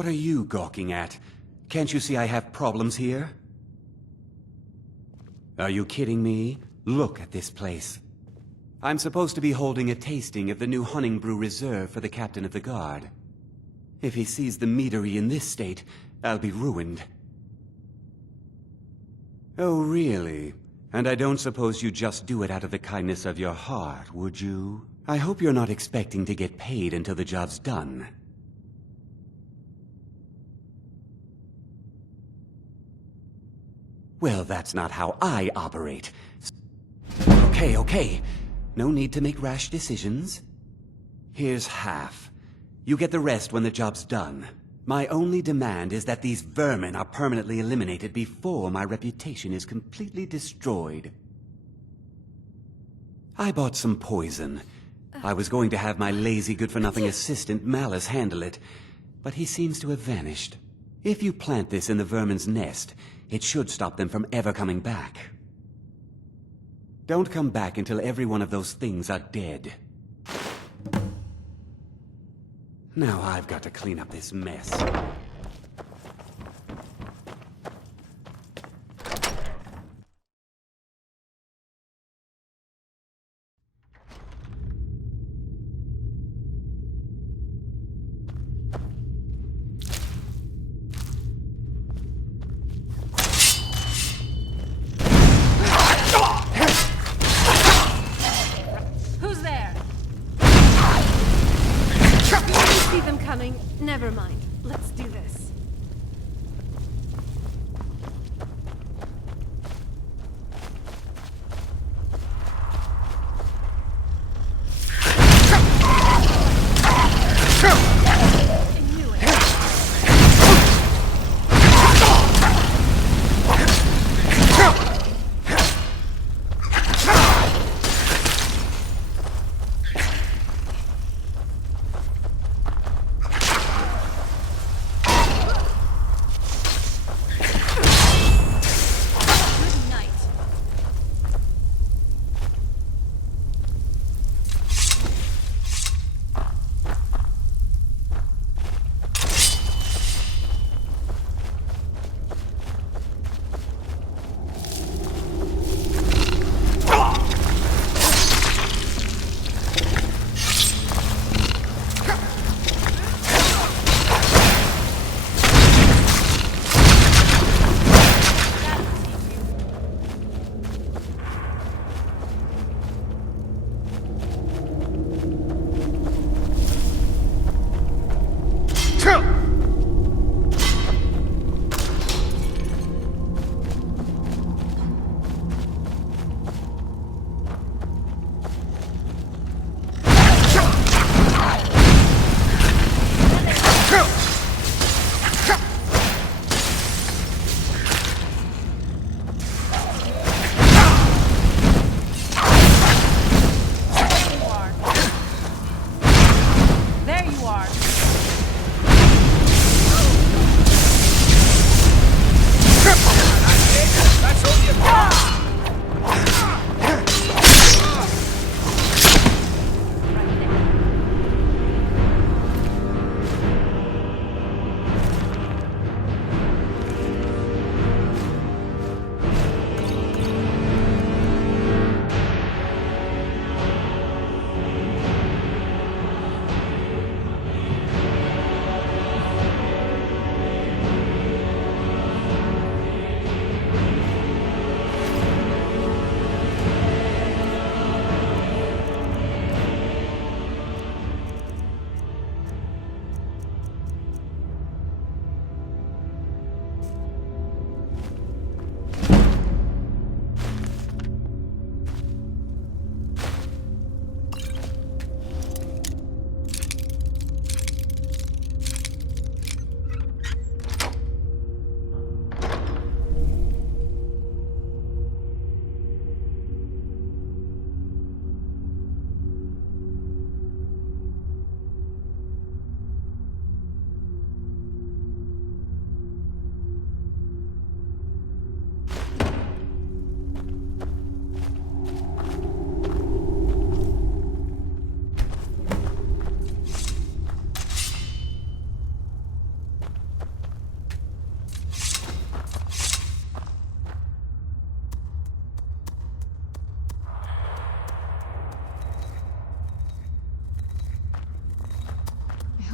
What are you gawking at? Can't you see I have problems here? Are you kidding me? Look at this place. I'm supposed to be holding a tasting of the new Hunting Brew reserved for the captain of the guard. If he sees the meadery in this state, I'll be ruined. Oh, really? And I don't suppose you just do it out of the kindness of your heart, would you? I hope you're not expecting to get paid until the job's done. Well, that's not how I operate. Okay. No need to make rash decisions. Here's half. You get the rest when the job's done. My only demand is that these vermin are permanently eliminated before my reputation is completely destroyed. I bought some poison. I was going to have my lazy good-for-nothing assistant Malice handle it, but he seems to have vanished. If you plant this in the vermin's nest, it should stop them from ever coming back. Don't come back until every one of those things are dead. Now I've got to clean up this mess. See them coming. Never mind. Let's do this.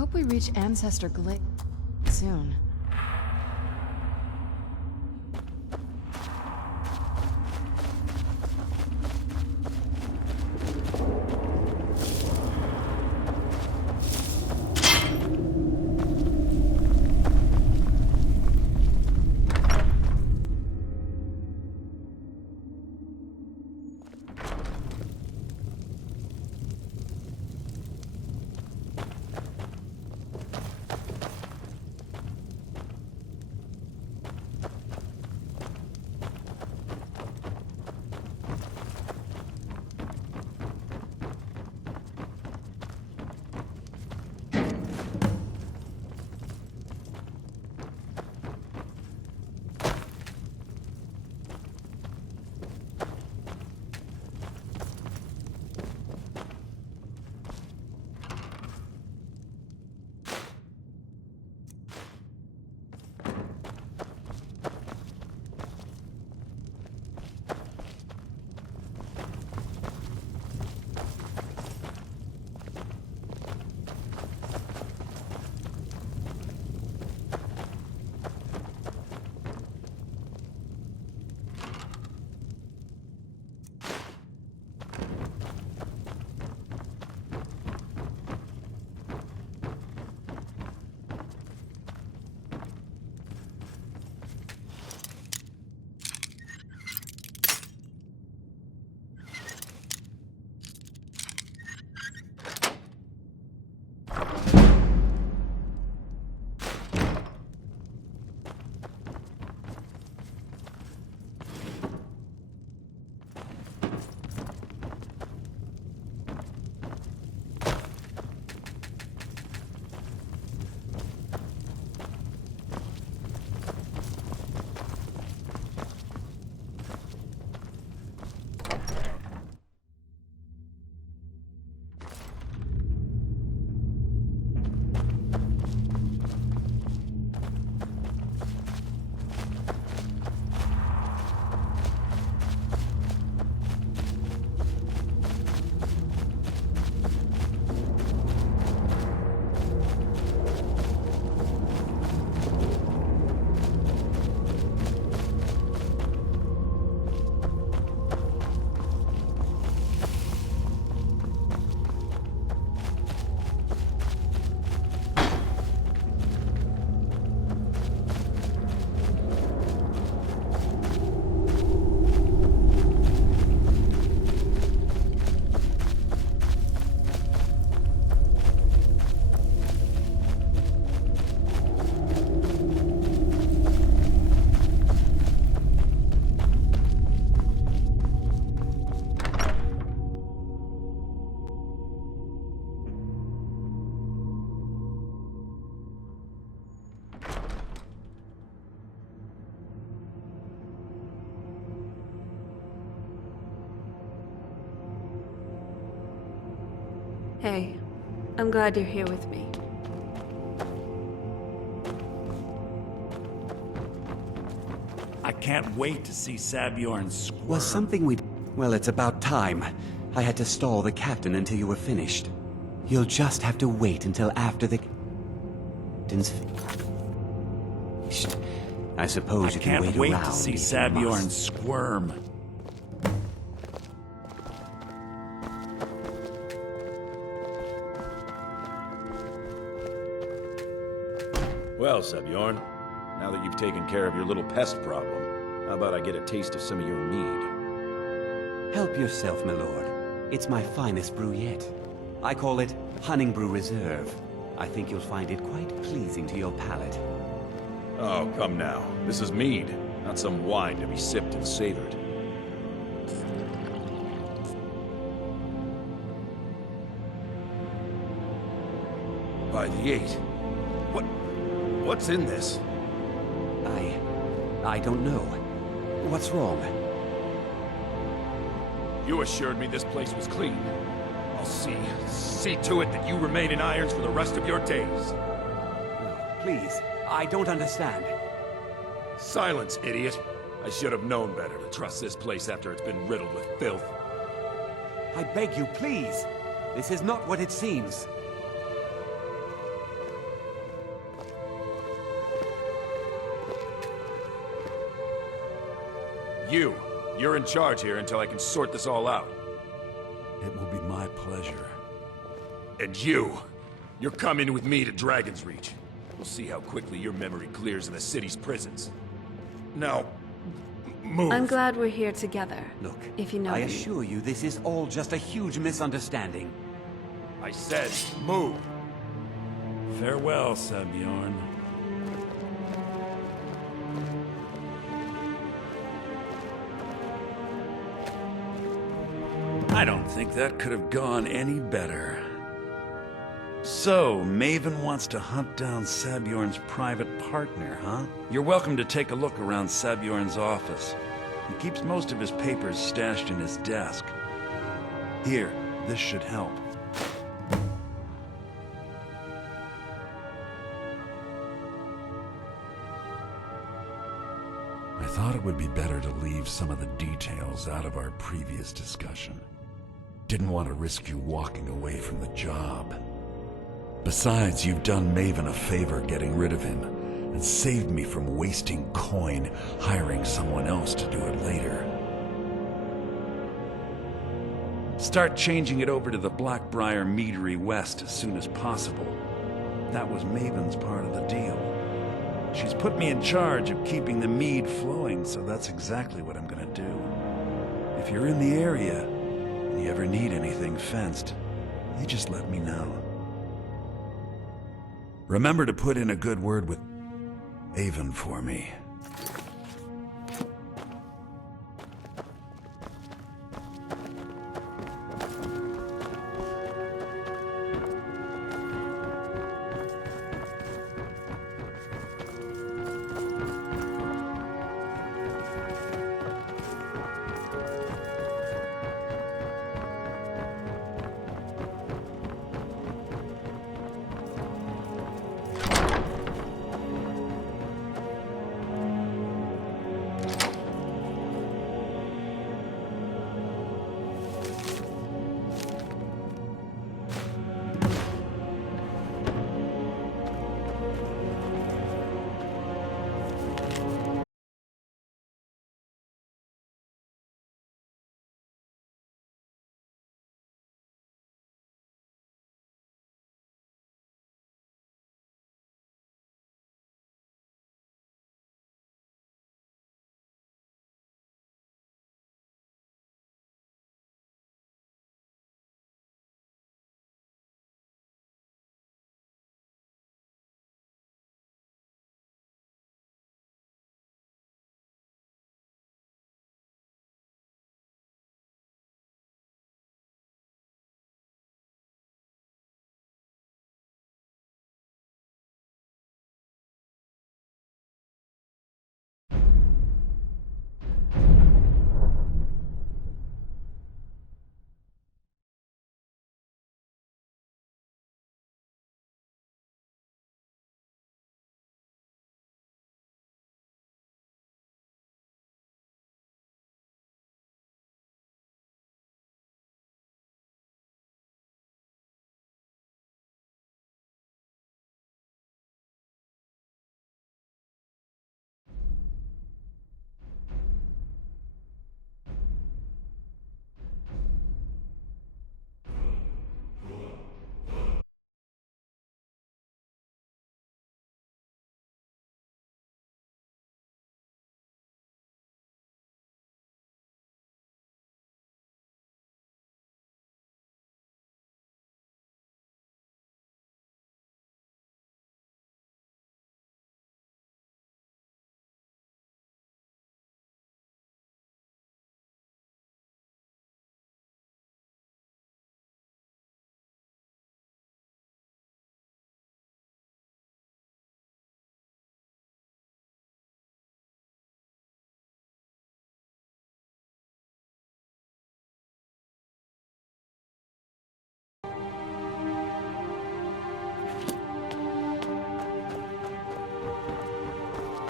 hope we reach Ancestor Glade soon. Hey, I'm glad you're here with me. I can't wait to see Sabjorn squirm. Was something we'd... Well, it's about time. I had to stall the captain until you were finished. You'll just have to wait until after the... captain's finished. I suppose you can wait wait around to see if you Sabjorn must. squirm. Well, Sabjorn, now that you've taken care of your little pest problem, how about I get a taste of some of your mead? Help yourself, my lord. It's my finest brew yet. I call it Hunning Brew Reserve. I think you'll find it quite pleasing to your palate. Oh, come now. This is mead, not some wine to be sipped and savored. By the 8. What's in this? I don't know. What's wrong? You assured me this place was clean. I'll see to it that you remain in irons for the rest of your days. Please, I don't understand. Silence, idiot. I should have known better to trust this place after it's been riddled with filth. I beg you, please. This is not what it seems. You're in charge here until I can sort this all out. It will be my pleasure. And you're coming with me to Dragon's Reach. We'll see how quickly your memory clears in the city's prisons. Now, move. I'm glad we're here together. Look, if you know I what I mean. assure you this is all just a huge misunderstanding. I said, move. Farewell, Sabjorn. I don't think that could have gone any better. So, Maven wants to hunt down Sabjorn's private partner, huh? You're welcome to take a look around Sabjorn's office. He keeps most of his papers stashed in his desk. Here, this should help. I thought it would be better to leave some of the details out of our previous discussion. Didn't want to risk you walking away from the job. Besides, you've done Maven a favor getting rid of him, and saved me from wasting coin hiring someone else to do it later. Start changing it over to the Blackbriar Meadery West as soon as possible. That was Maven's part of the deal. She's put me in charge of keeping the mead flowing, so that's exactly what I'm gonna do. If you're in the area, and you ever need anything fenced, you just let me know. Remember to put in a good word with Avon for me.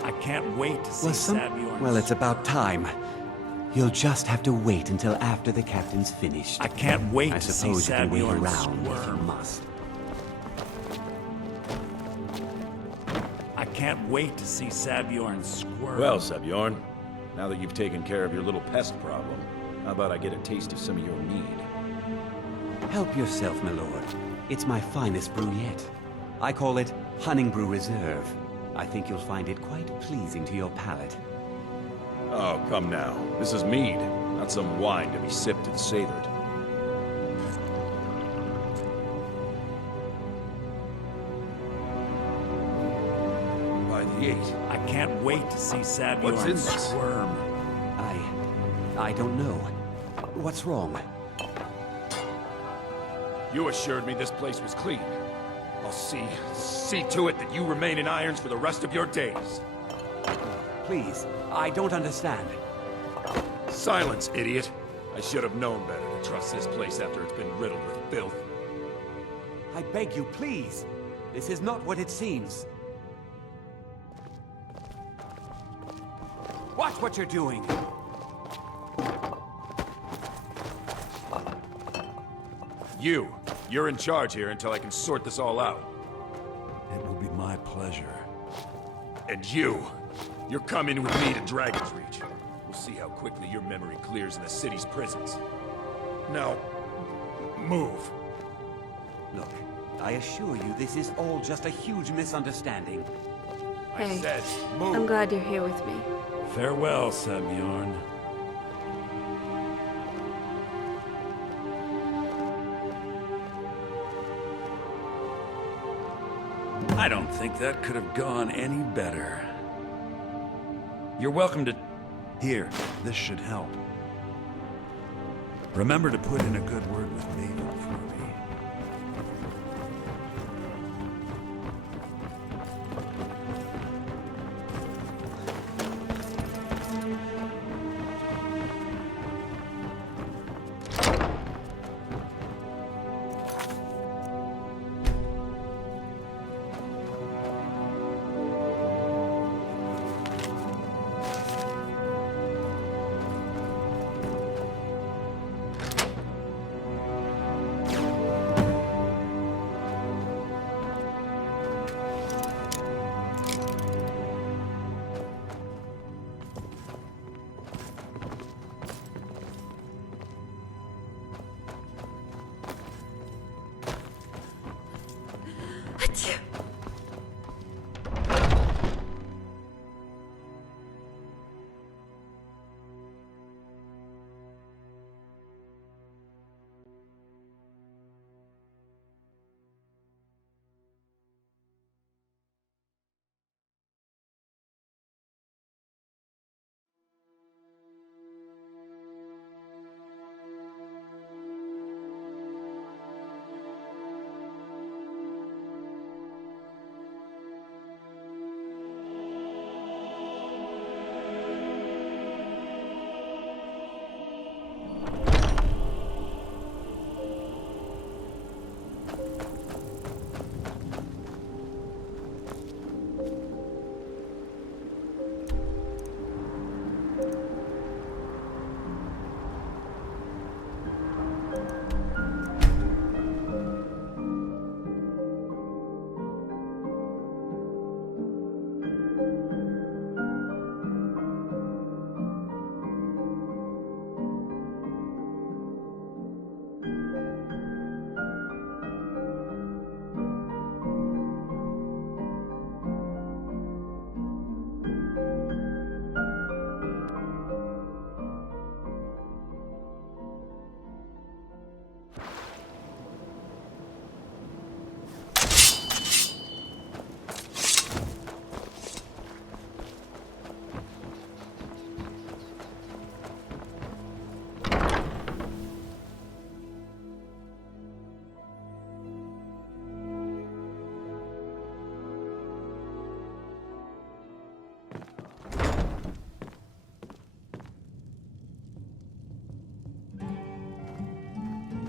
I can't wait to see Sabjorn. Well, it's about time. You'll just have to wait until after the captain's finished. I can't wait I to see suppose you can wait Sabjorn around if you squirm. must. I can't wait to see Sabjorn squirm. Well, Sabjorn, Now that you've taken care of your little pest problem, how about I get a taste of some of your mead? Help yourself, my lord. It's my finest brew yet. I call it Hunning Brew Reserve. I think you'll find it quite pleasing to your palate. Oh, come now. This is mead, not some wine to be sipped and savored. By the 8. I can't wait to see Savion What's in this? squirm. I don't know. What's wrong? You assured me this place was clean. I'll see to it that you remain in irons for the rest of your days. Please, I don't understand. Silence, idiot. I should have known better to trust this place after it's been riddled with filth. I beg you, please. This is not what it seems. Watch what you're doing. You're in charge here until I can sort this all out. It will be my pleasure. And you're coming with me to Dragon's Reach. We'll see how quickly your memory clears in the city's prisons. Now, move. Look, I assure you this is all just a huge misunderstanding. I Hey, said, move. I'm glad you're here with me. Farewell, Savion. I don't think that could have gone any better. You're welcome to... Here, this should help. Remember to put in a good word with Maven for me.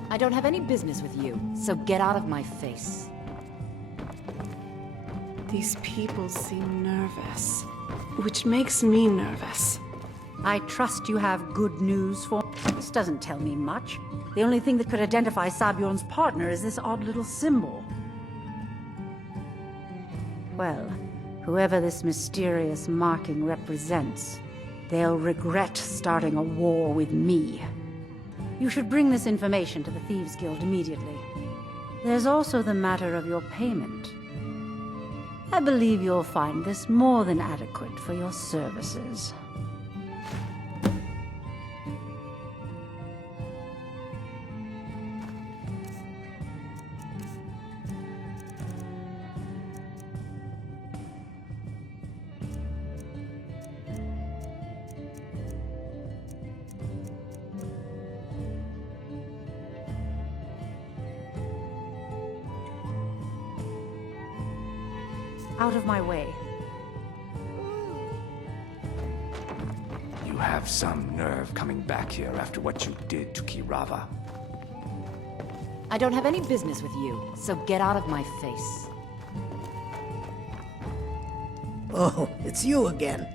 I don't have any business with you, so get out of my face. These people seem nervous, which makes me nervous. I trust you have good news for me. This doesn't tell me much. The only thing that could identify Sabion's partner is this odd little symbol. Well, whoever this mysterious marking represents, they'll regret starting a war with me. You should bring this information to the Thieves Guild immediately. There's also the matter of your payment. I believe you'll find this more than adequate for your services. Out of my way. You have some nerve coming back here after what you did to Kirava. I don't have any business with you, so get out of my face. Oh, it's you again.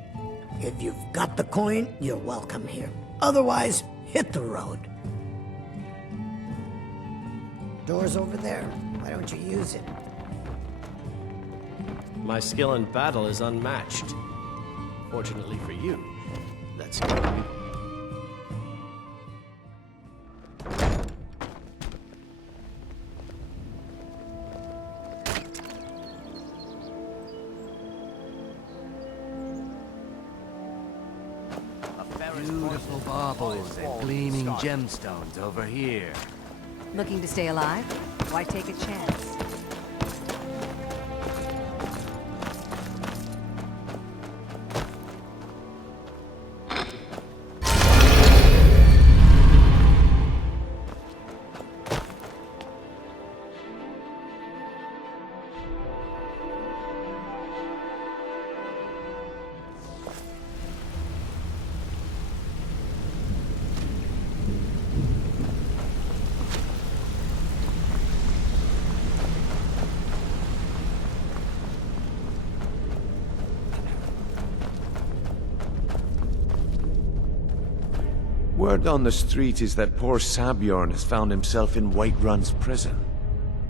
If you've got the coin, you're welcome here. Otherwise, hit the road. Door's over there. Why don't you use it? My skill in battle is unmatched. Fortunately for you, let's go. Beautiful baubles and gleaming gemstones over here. Looking to stay alive? Why take a chance? Word on the street is that poor Sabjorn has found himself in Whiterun's prison.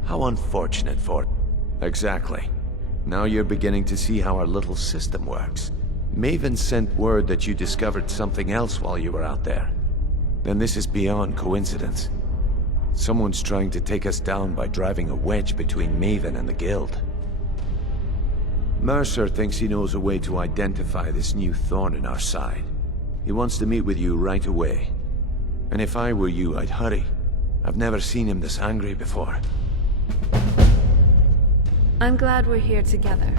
How unfortunate for... Exactly. Now you're beginning to see how our little system works. Maven sent word that you discovered something else while you were out there. Then this is beyond coincidence. Someone's trying to take us down by driving a wedge between Maven and the Guild. Mercer thinks he knows a way to identify this new thorn in our side. He wants to meet with you right away. And if I were you, I'd hurry. I've never seen him this angry before. I'm glad we're here together,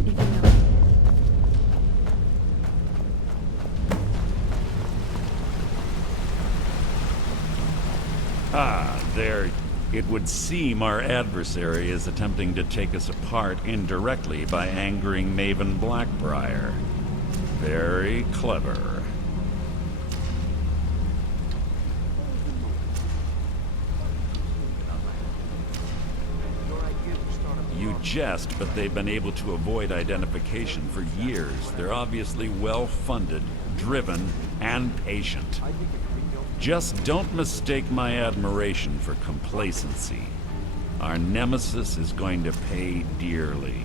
even though... Ah, there. It would seem our adversary is attempting to take us apart indirectly by angering Maven Blackbriar. Very clever. You jest, but they've been able to avoid identification for years. They're obviously well-funded, driven, and patient. Just don't mistake my admiration for complacency. Our nemesis is going to pay dearly.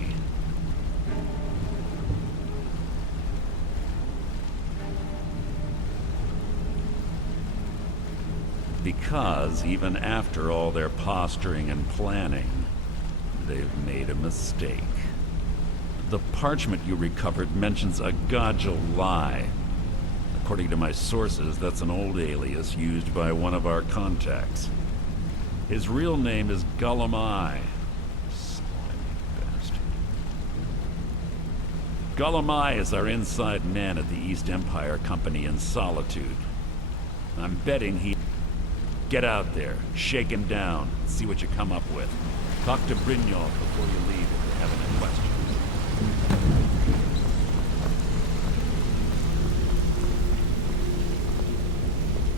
Because even after all their posturing and planning, they've made a mistake. The parchment you recovered mentions a Gajal lie. According to my sources, that's an old alias used by one of our contacts. His real name is Gullumai. Slimy bastard. Gullumai is our inside man at the East Empire Company in Solitude. I'm betting he... Get out there, shake him down, see what you come up with. Talk to Brynjolf before you leave if you have any questions.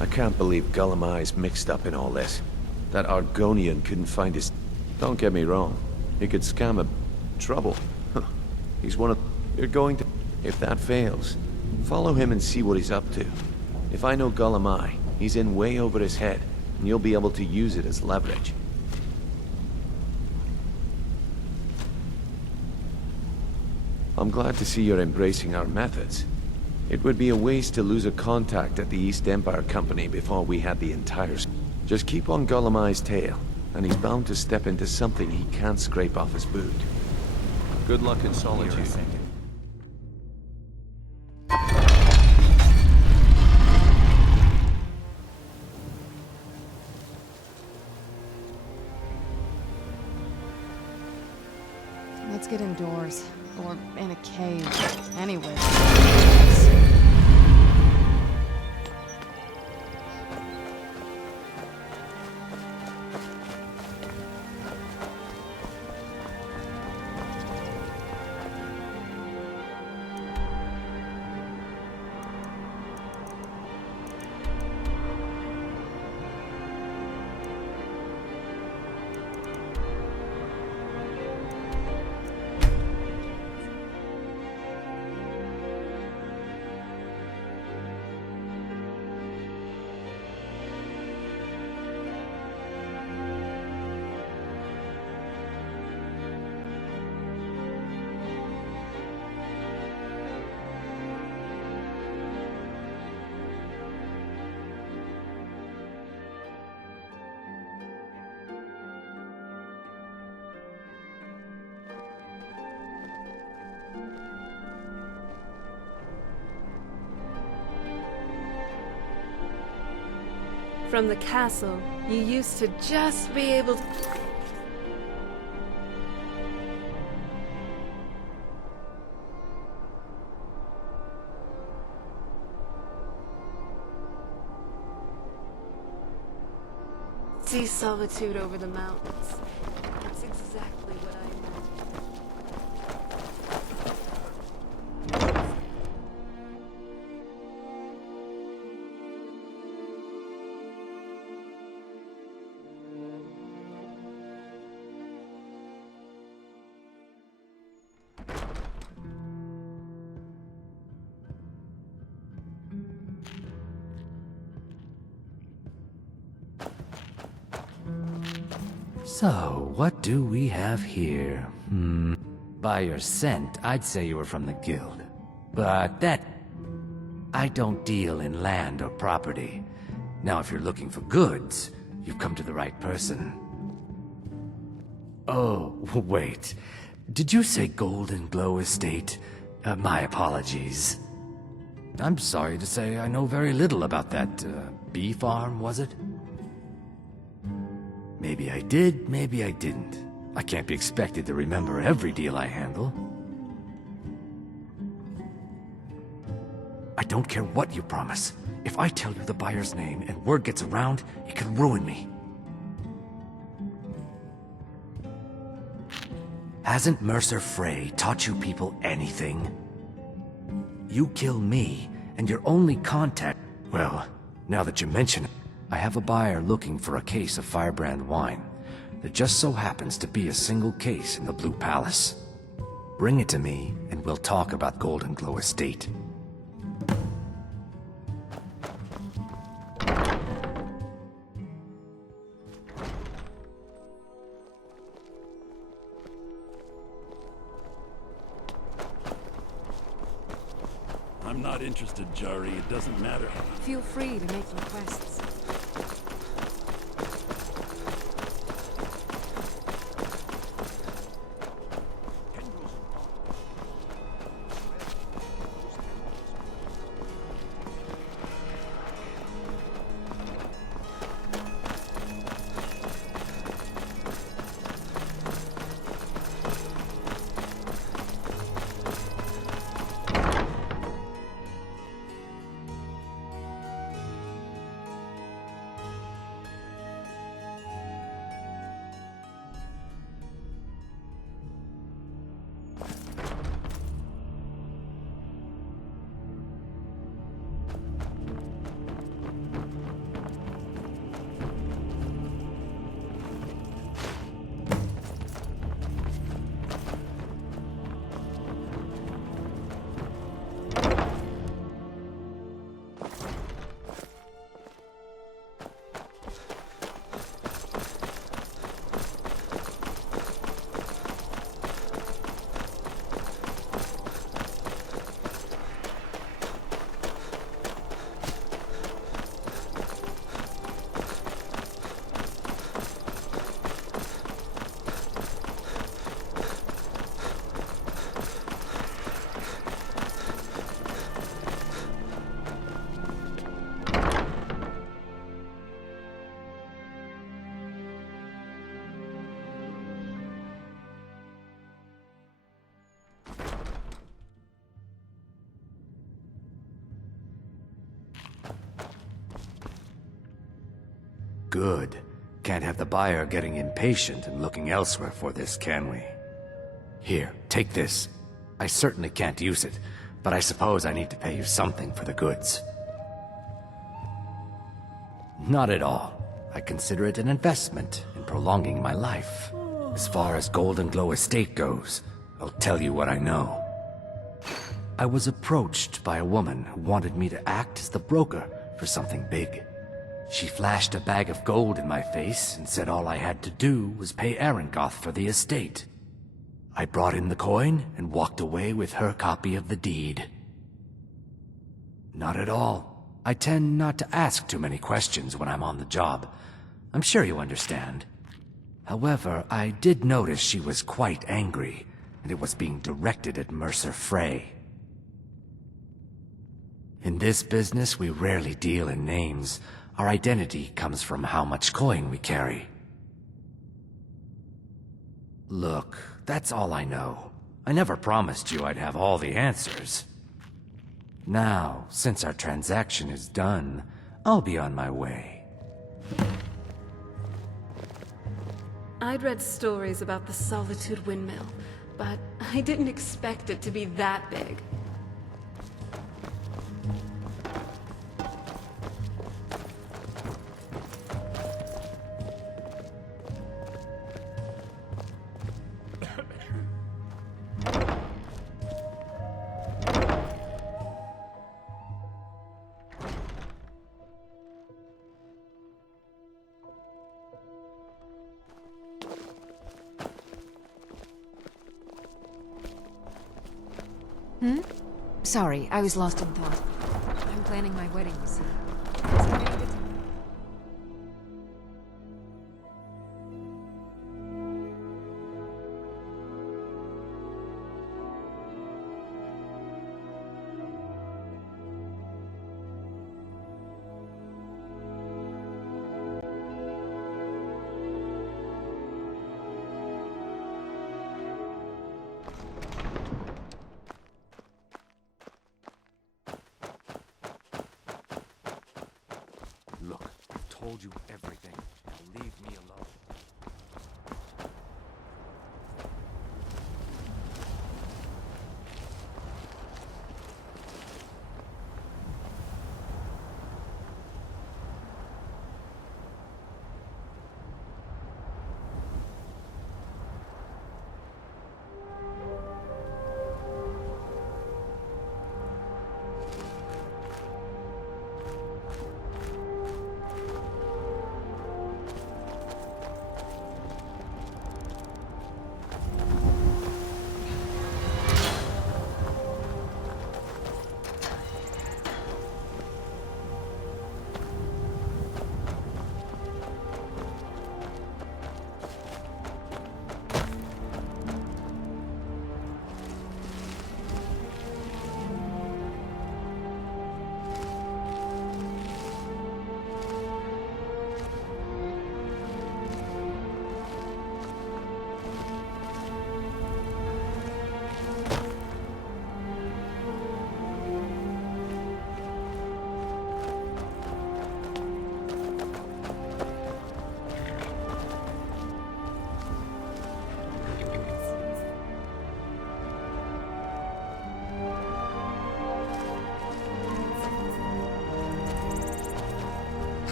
I can't believe Gullumai's mixed up in all this. That Argonian couldn't find his... Don't get me wrong. He could scam a... trouble. He's one of... You're going to... If that fails, follow him and see what he's up to. If I know Gullumai, he's in way over his head, and you'll be able to use it as leverage. I'm glad to see you're embracing our methods. It would be a waste to lose a contact at the East Empire Company before we had the entire... Just keep on Gollum-Eye's tail, and he's bound to step into something he can't scrape off his boot. Good luck in solitude. Let's get indoors. Or in a cave. Anyway. From the castle, you used to just be able to... see solitude over the mountains. That's exactly what I imagined. So, what do we have here? By your scent, I'd say you were from the guild. But that... I don't deal in land or property. Now, if you're looking for goods, you've come to the right person. Oh, wait. Did you say Golden Glow Estate? My apologies. I'm sorry to say I know very little about that, bee farm, was it? Maybe I did, maybe I didn't. I can't be expected to remember every deal I handle. I don't care what you promise. If I tell you the buyer's name and word gets around, it can ruin me. Hasn't Mercer Frey taught you people anything? You kill me, and your only contact... Well, now that you mention it, I have a buyer looking for a case of Firebrand wine. There just so happens to be a single case in the Blue Palace. Bring it to me, and we'll talk about Golden Glow Estate. I'm not interested, Jari. It doesn't matter. Feel free to make requests. Good. Can't have the buyer getting impatient and looking elsewhere for this, can we? Here, take this. I certainly can't use it, but I suppose I need to pay you something for the goods. Not at all. I consider it an investment in prolonging my life. As far as Golden Glow Estate goes, I'll tell you what I know. I was approached by a woman who wanted me to act as the broker for something big. She flashed a bag of gold in my face and said all I had to do was pay Arangoth for the estate. I brought in the coin and walked away with her copy of the deed. Not at all. I tend not to ask too many questions when I'm on the job. I'm sure you understand. However, I did notice she was quite angry, and it was being directed at Mercer Frey. In this business, we rarely deal in names. Our identity comes from how much coin we carry. Look, that's all I know. I never promised you I'd have all the answers. Now, since our transaction is done, I'll be on my way. I'd read stories about the Solitude Windmill, but I didn't expect it to be that big. Sorry, I was lost in thought. I'm planning my wedding, you see. So maybe it's- Look, I've told you everything. Now leave me alone.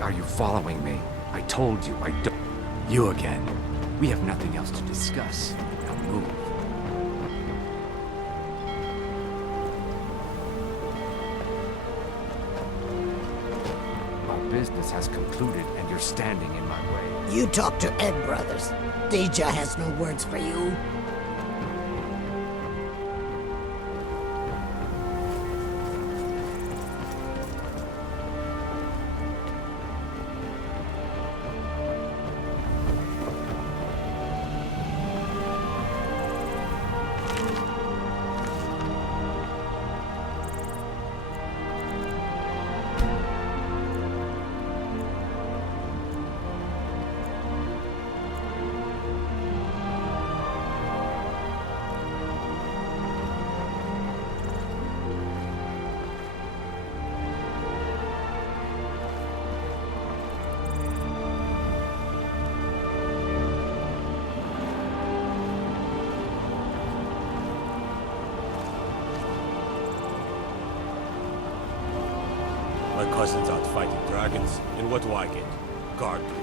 are you following me? I told you I don't... You again. We have nothing else to discuss. Now move. Our business has concluded and you're standing in my way. You talk to Ed Brothers. Deja has no words for you. My cousin's out fighting dragons, and what do I get? Guard duty.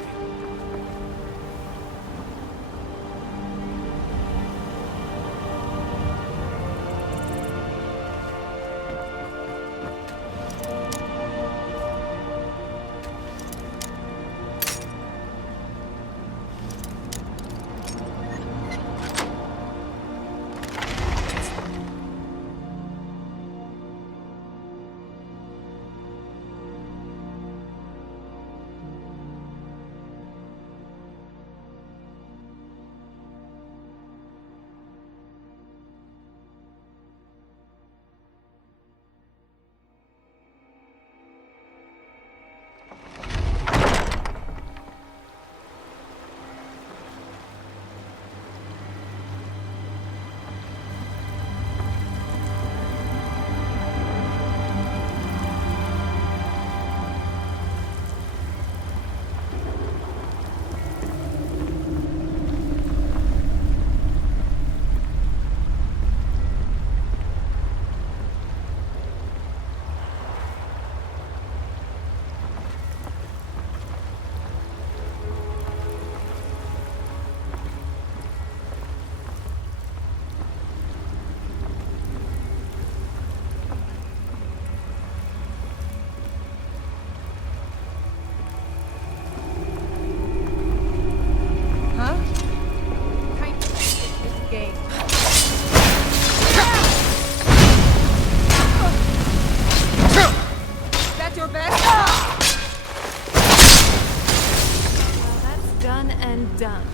Done.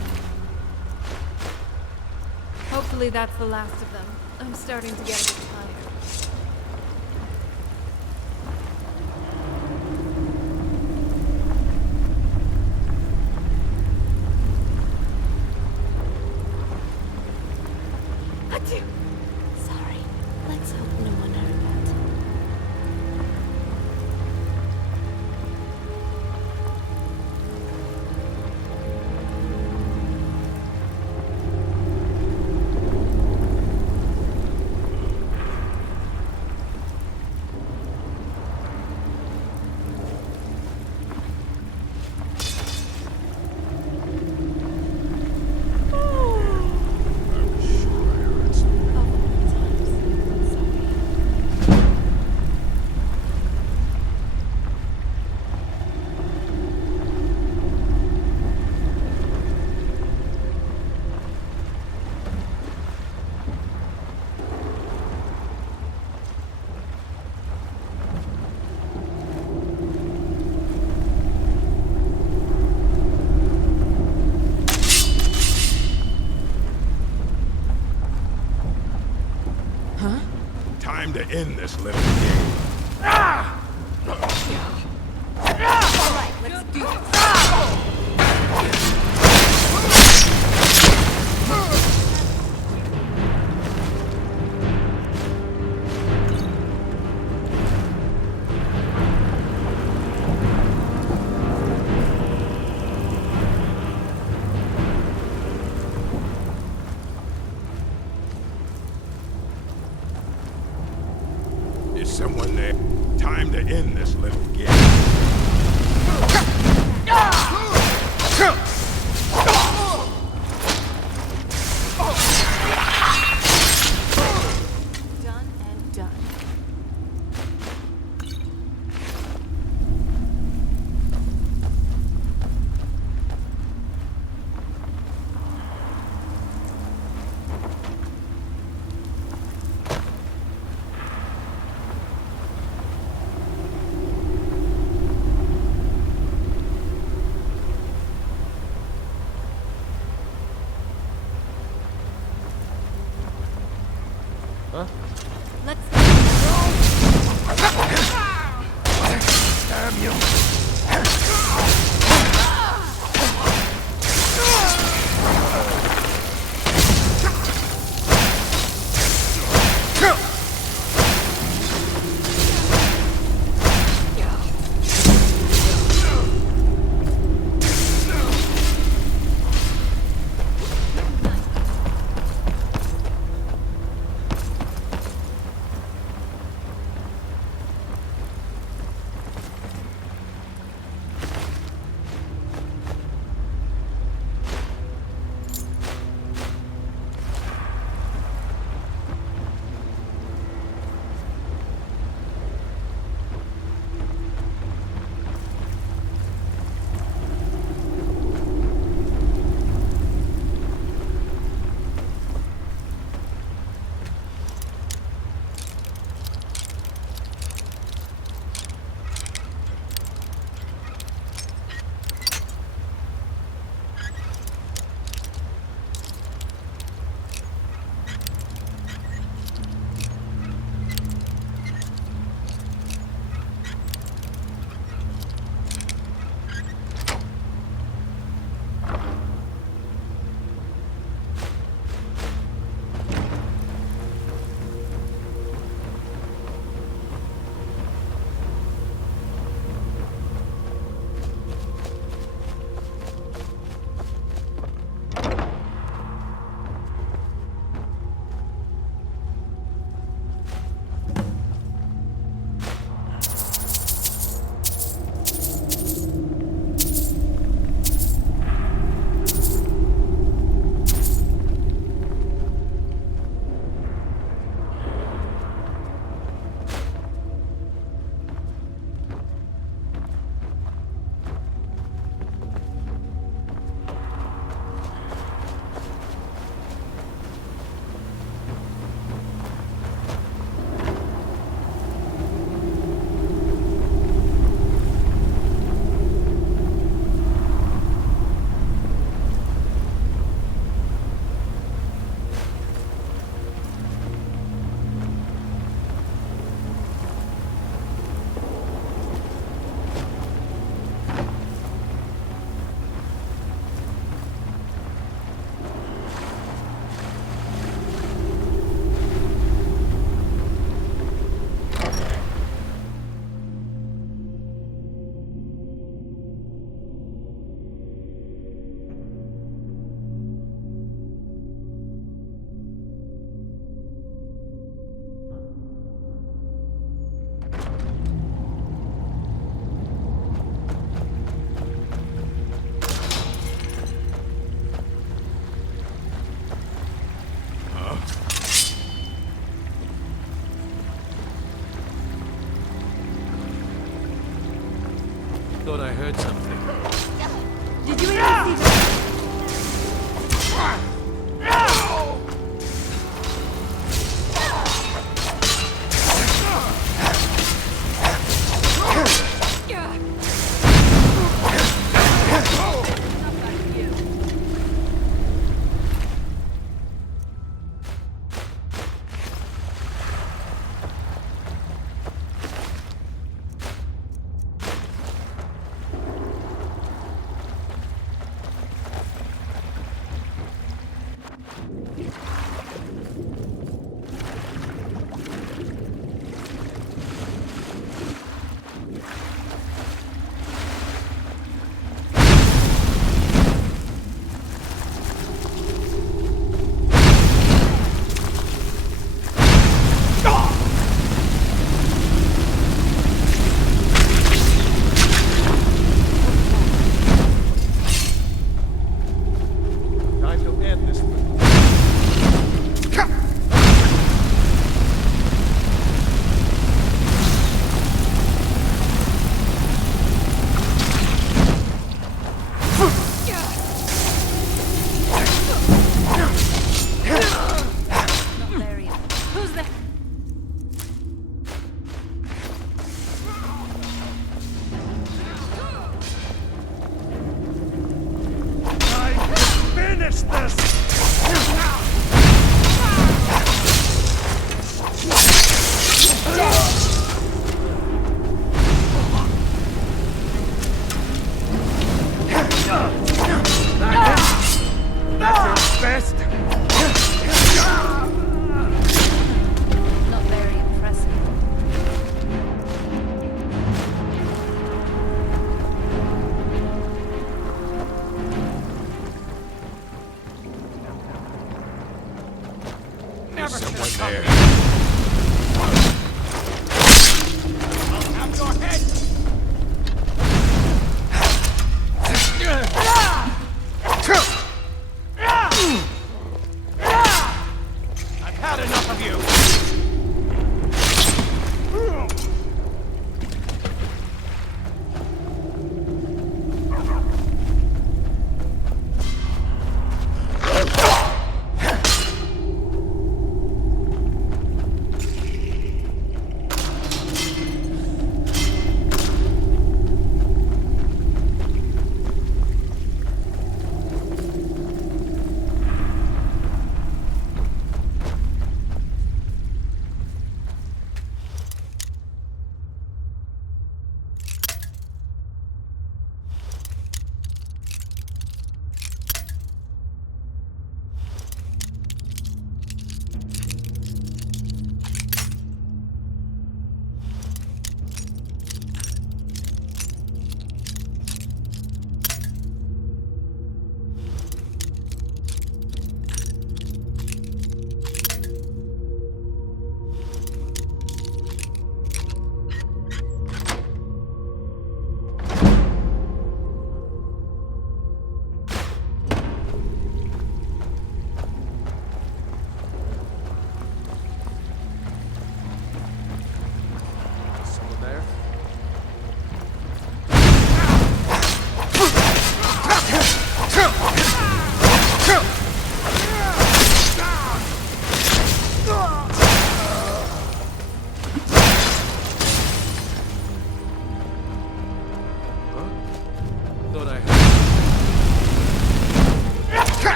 Hopefully that's the last of them. I'm starting to get a bit tired. Sorry. Let's hope no one heard that. Time to end this little game. Alright, let's do Is someone there? Time to end this little game. Done and done. Huh? Let's Damn you! Thought I heard something. Did you even see this?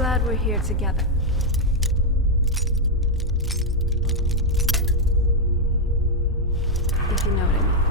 glad we're here together. If you know what I mean.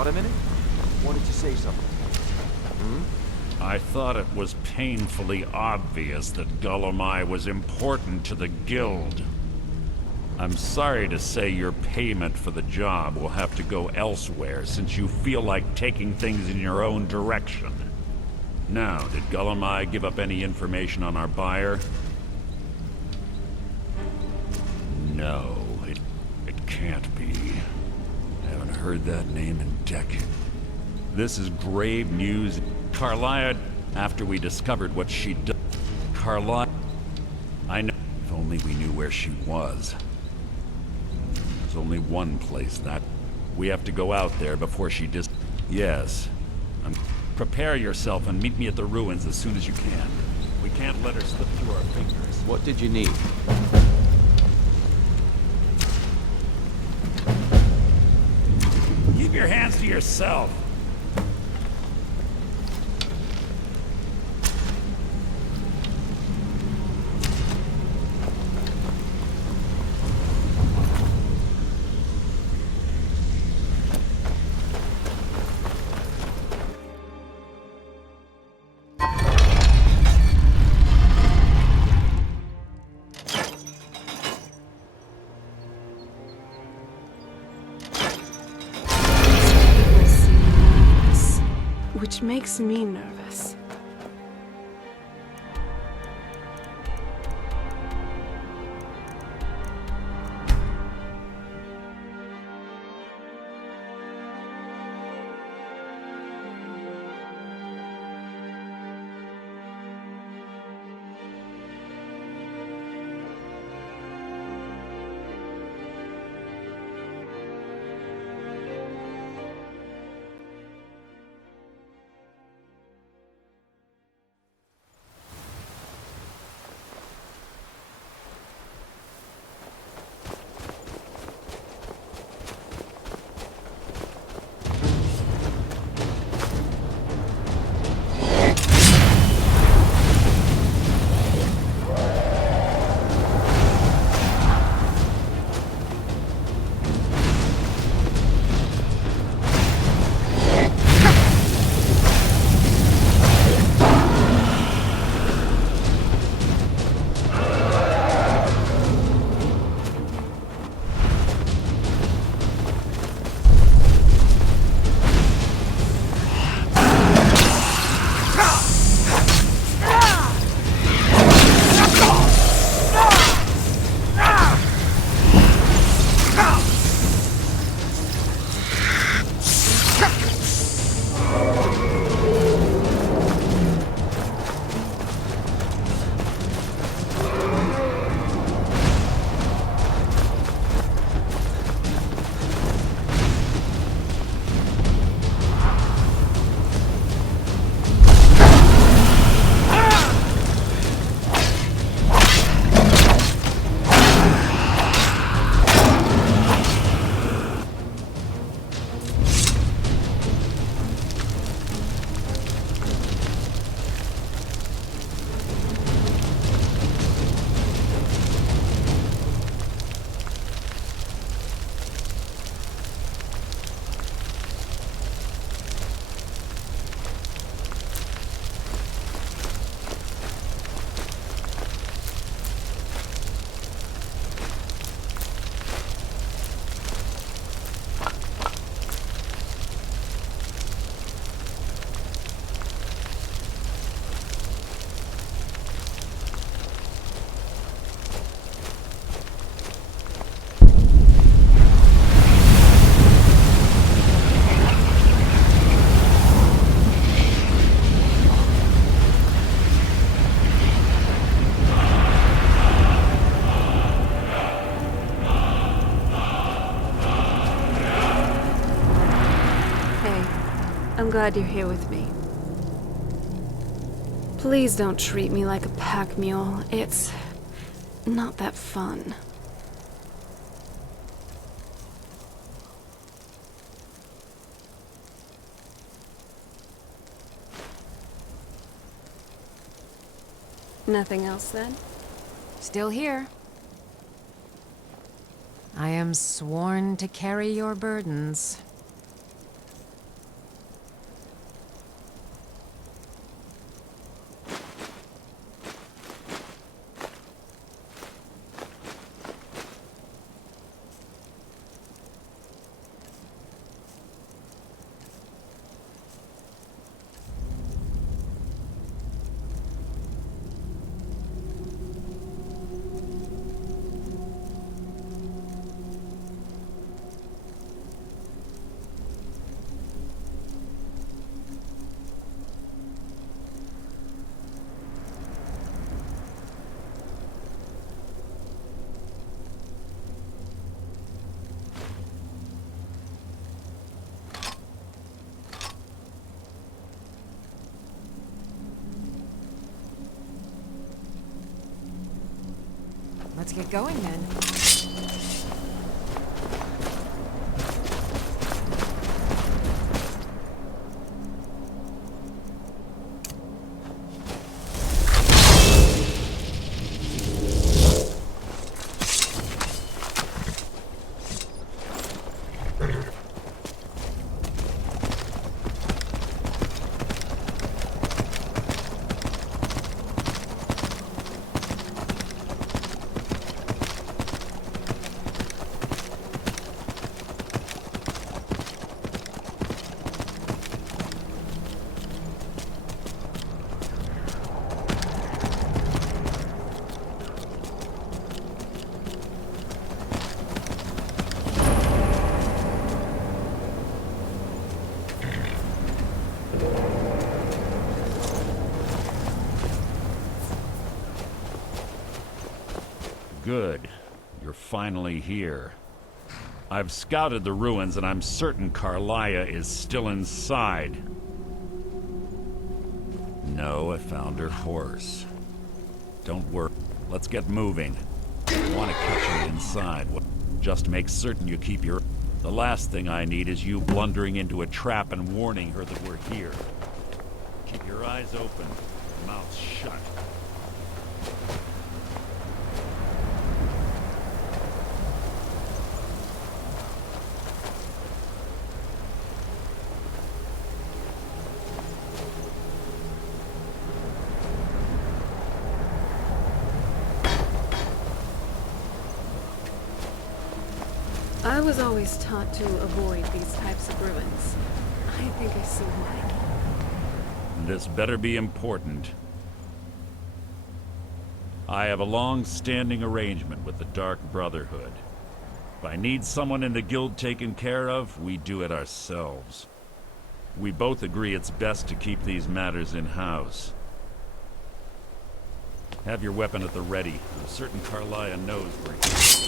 Got a minute? Wanted to say something. I thought it was painfully obvious that Gullumai was important to the Guild. I'm sorry to say your payment for the job will have to go elsewhere since you feel like taking things in your own direction. Now, did Gullumai give up any information on our buyer? No, it can't be. I haven't heard that name in decades. This is grave news. Carlia, after we discovered what she'd done... Carlia... I know... If only we knew where she was. There's only one place that... We have to go out there before she dis... Yes. Prepare yourself and meet me at the ruins as soon as you can. We can't let her slip through our fingers. What did you need? Keep your hands to yourself. Which makes me nervous. I'm glad you're here with me. Please don't treat me like a pack mule. It's not that fun. Nothing else then? Still here. I am sworn to carry your burdens. Let's get going then. Good. You're finally here. I've scouted the ruins and I'm certain Carlia is still inside. No, I found her horse. Don't worry. Let's get moving. I want to catch her inside. Just make certain you keep your... The last thing I need is you blundering into a trap and warning her that we're here. Keep your eyes open, mouth shut. I was always taught to avoid these types of ruins. I think I see why. This better be important. I have a long-standing arrangement with the Dark Brotherhood. If I need someone in the guild taken care of, we do it ourselves. We both agree it's best to keep these matters in-house. Have your weapon at the ready. I'm certain Carlia knows we're here.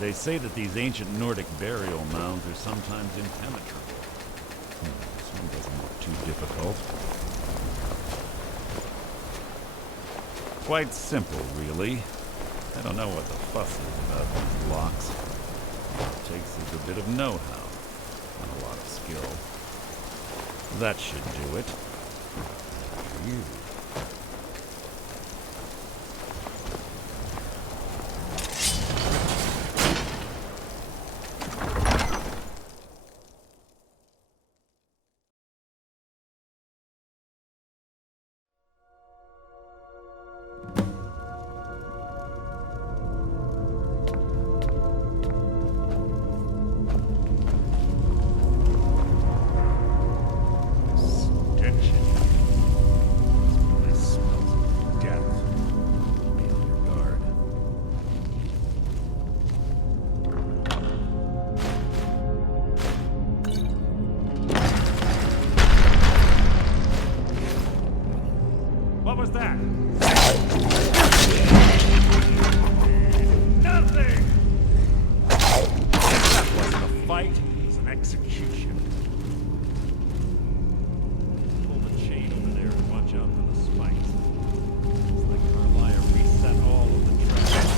They say that these ancient Nordic burial mounds are sometimes impenetrable. This one doesn't look too difficult. Quite simple, really. I don't know what the fuss is about these locks. All it takes is a bit of know-how and a lot of skill. That should do it. Phew. What was that? Nothing! That wasn't a fight, it was an execution. Pull the chain over there and watch out for the spikes. It's like Carlia reset all of the traps.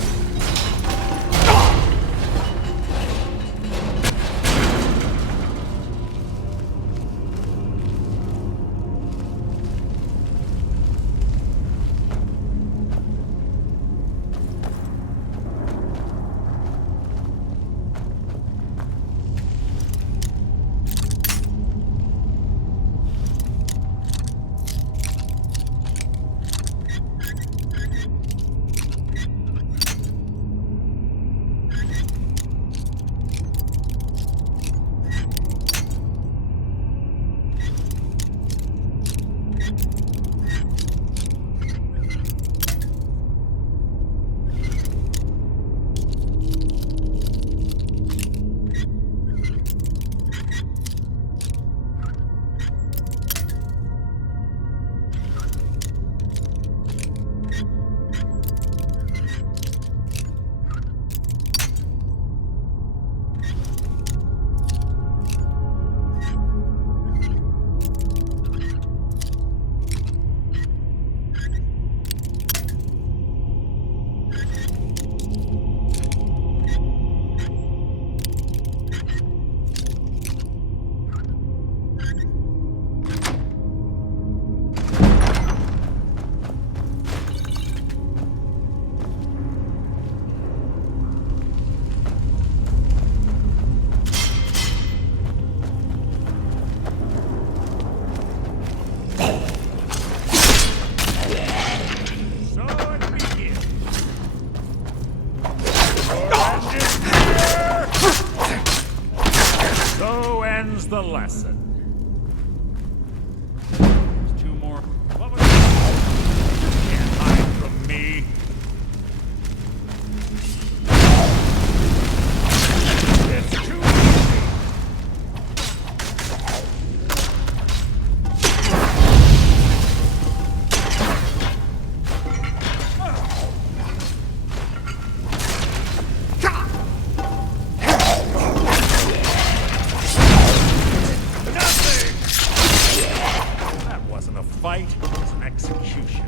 fight, it was an execution.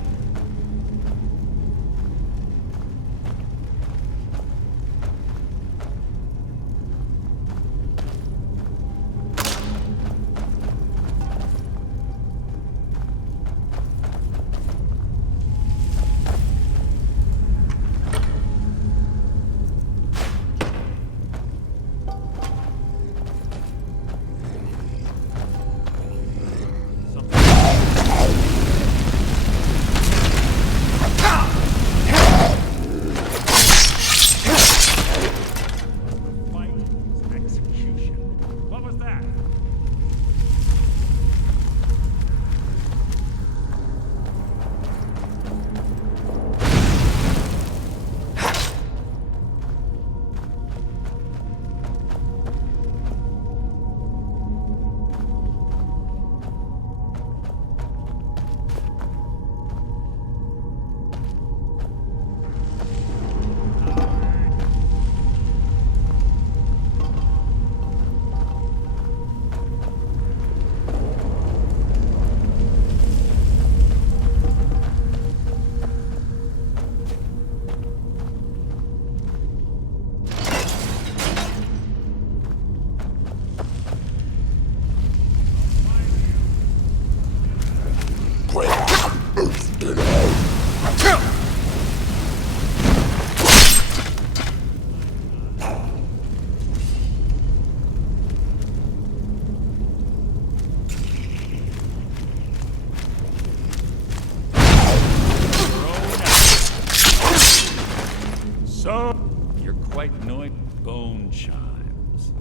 You're quite annoyed. Bone chimes.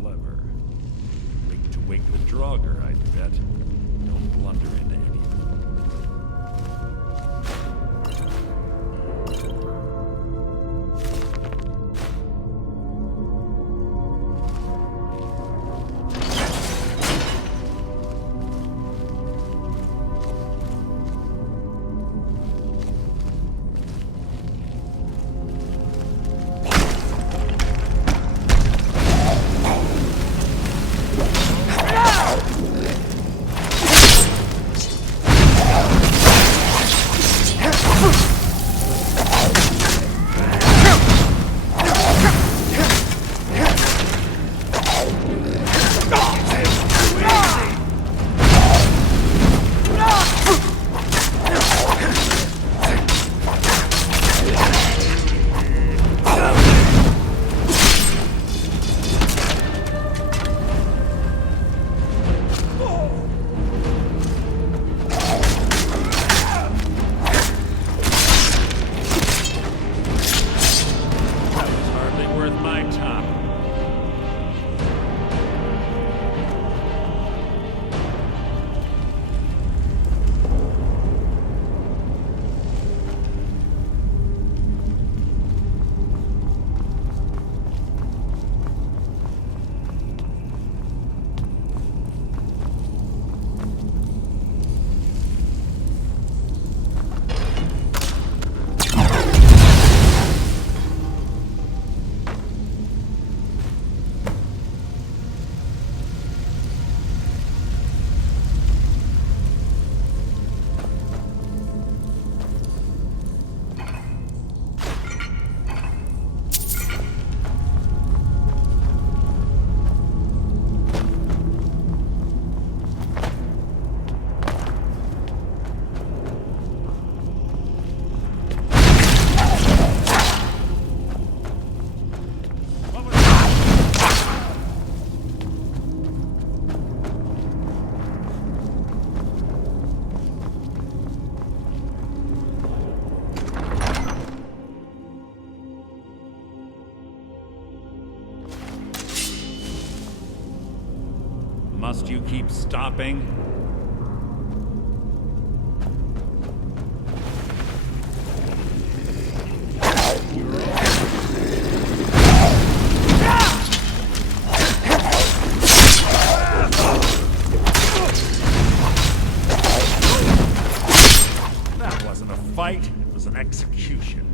Clever. Wait to wake the Draugr, I bet. Don't blunder into anything. Must you keep stopping? That wasn't a fight, it was an execution.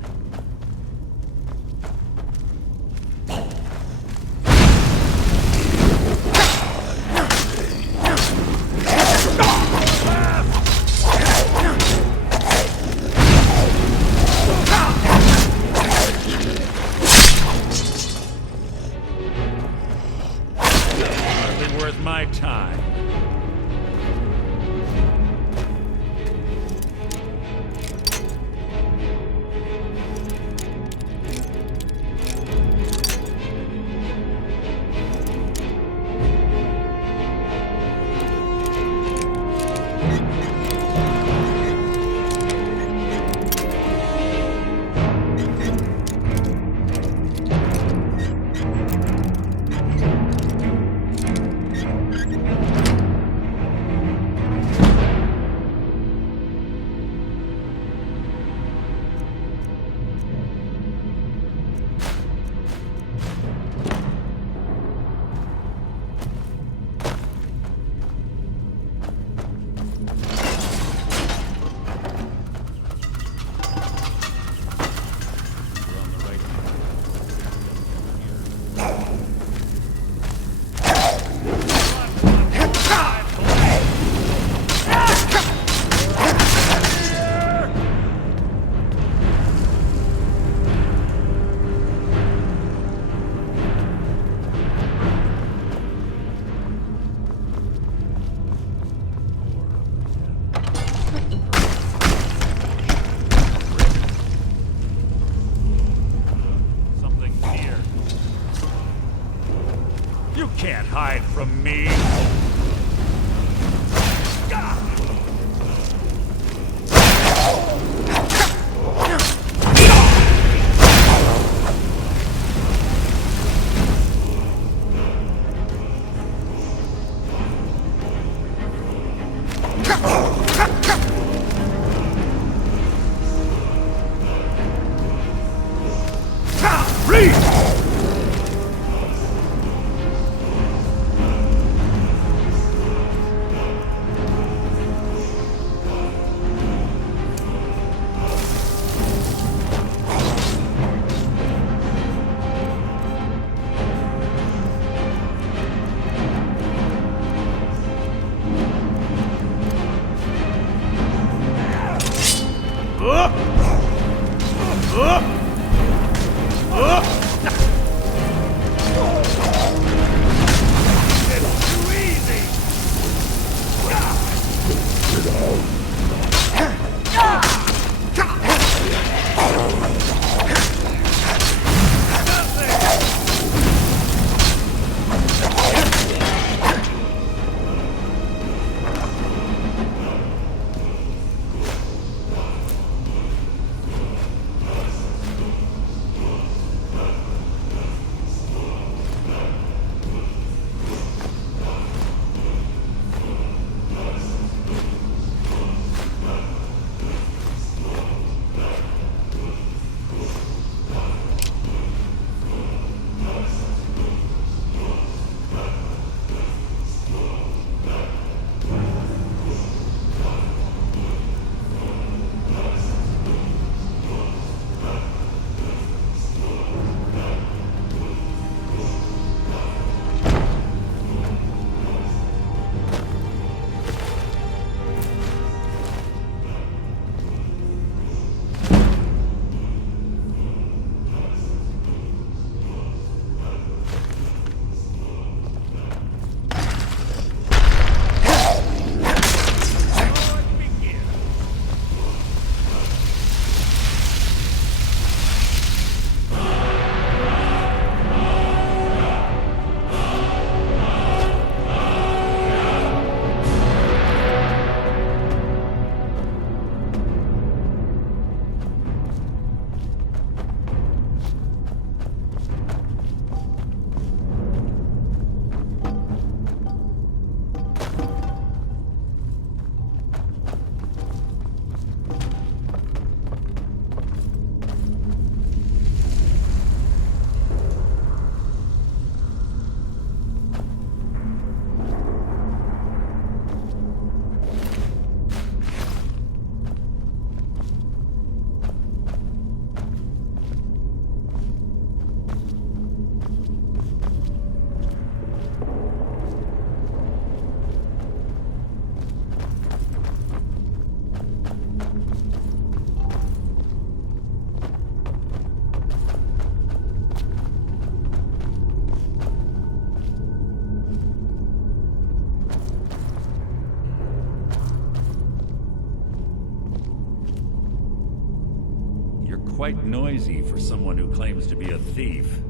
Quite noisy for someone who claims to be a thief.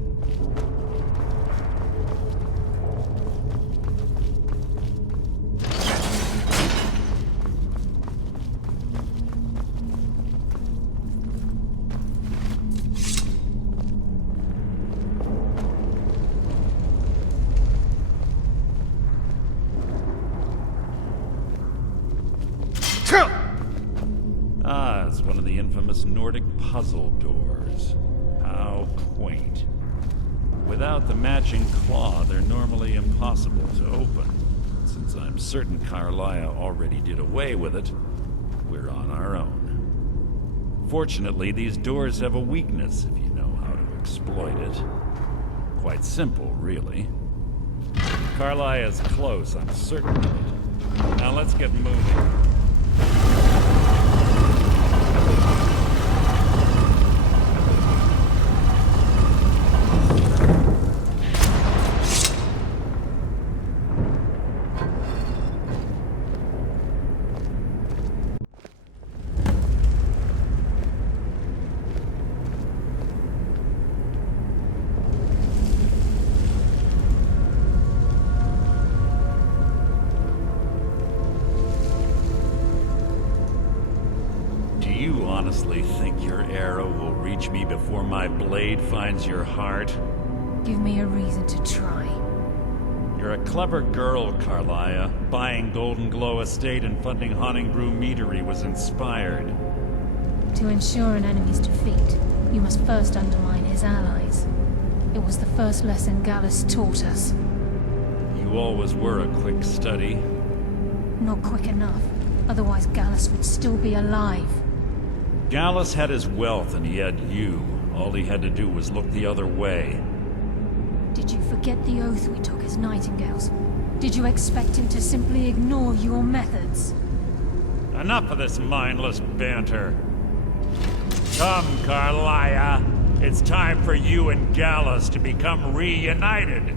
Ah, it's one of the infamous Nordic puzzle doors. How quaint. Without the matching claw, they're normally impossible to open. Since I'm certain Carlia already did away with it, we're on our own. Fortunately, these doors have a weakness if you know how to exploit it. Quite simple, really. Carlia is close, I'm certain of it. Now let's get moving. Honestly think your arrow will reach me before my blade finds your heart? Give me a reason to try. You're a clever girl, Carlia. Buying Golden Glow Estate and funding Haunting Brew Meadery was inspired. To ensure an enemy's defeat, you must first undermine his allies. It was the first lesson Gallus taught us. You always were a quick study. Not quick enough. Otherwise Gallus would still be alive. Gallus had his wealth and he had you. All he had to do was look the other way. Did you forget the oath we took as Nightingales? Did you expect him to simply ignore your methods? Enough of this mindless banter. Come, Carlia. It's time for you and Gallus to become reunited.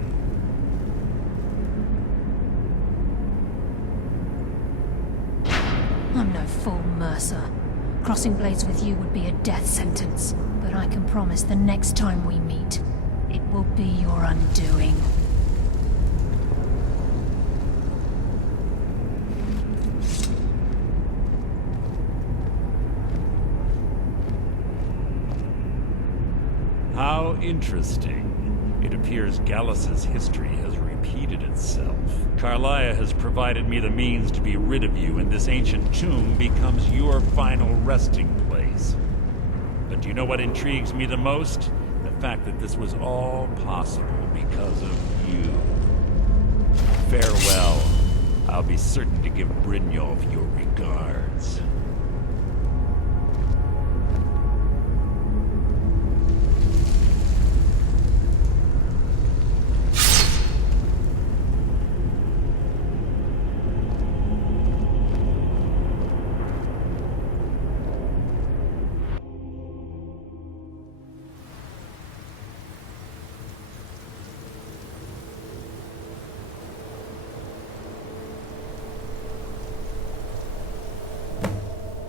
I'm no fool, Mercer. Crossing blades with you would be a death sentence. But I can promise the next time we meet, it will be your undoing. How interesting. It appears Gallus's history has repeated itself. Carlia has provided me the means to be rid of you, and this ancient tomb becomes your final resting place. But do you know what intrigues me the most? The fact that this was all possible because of you. Farewell. I'll be certain to give Brynjolf your regards.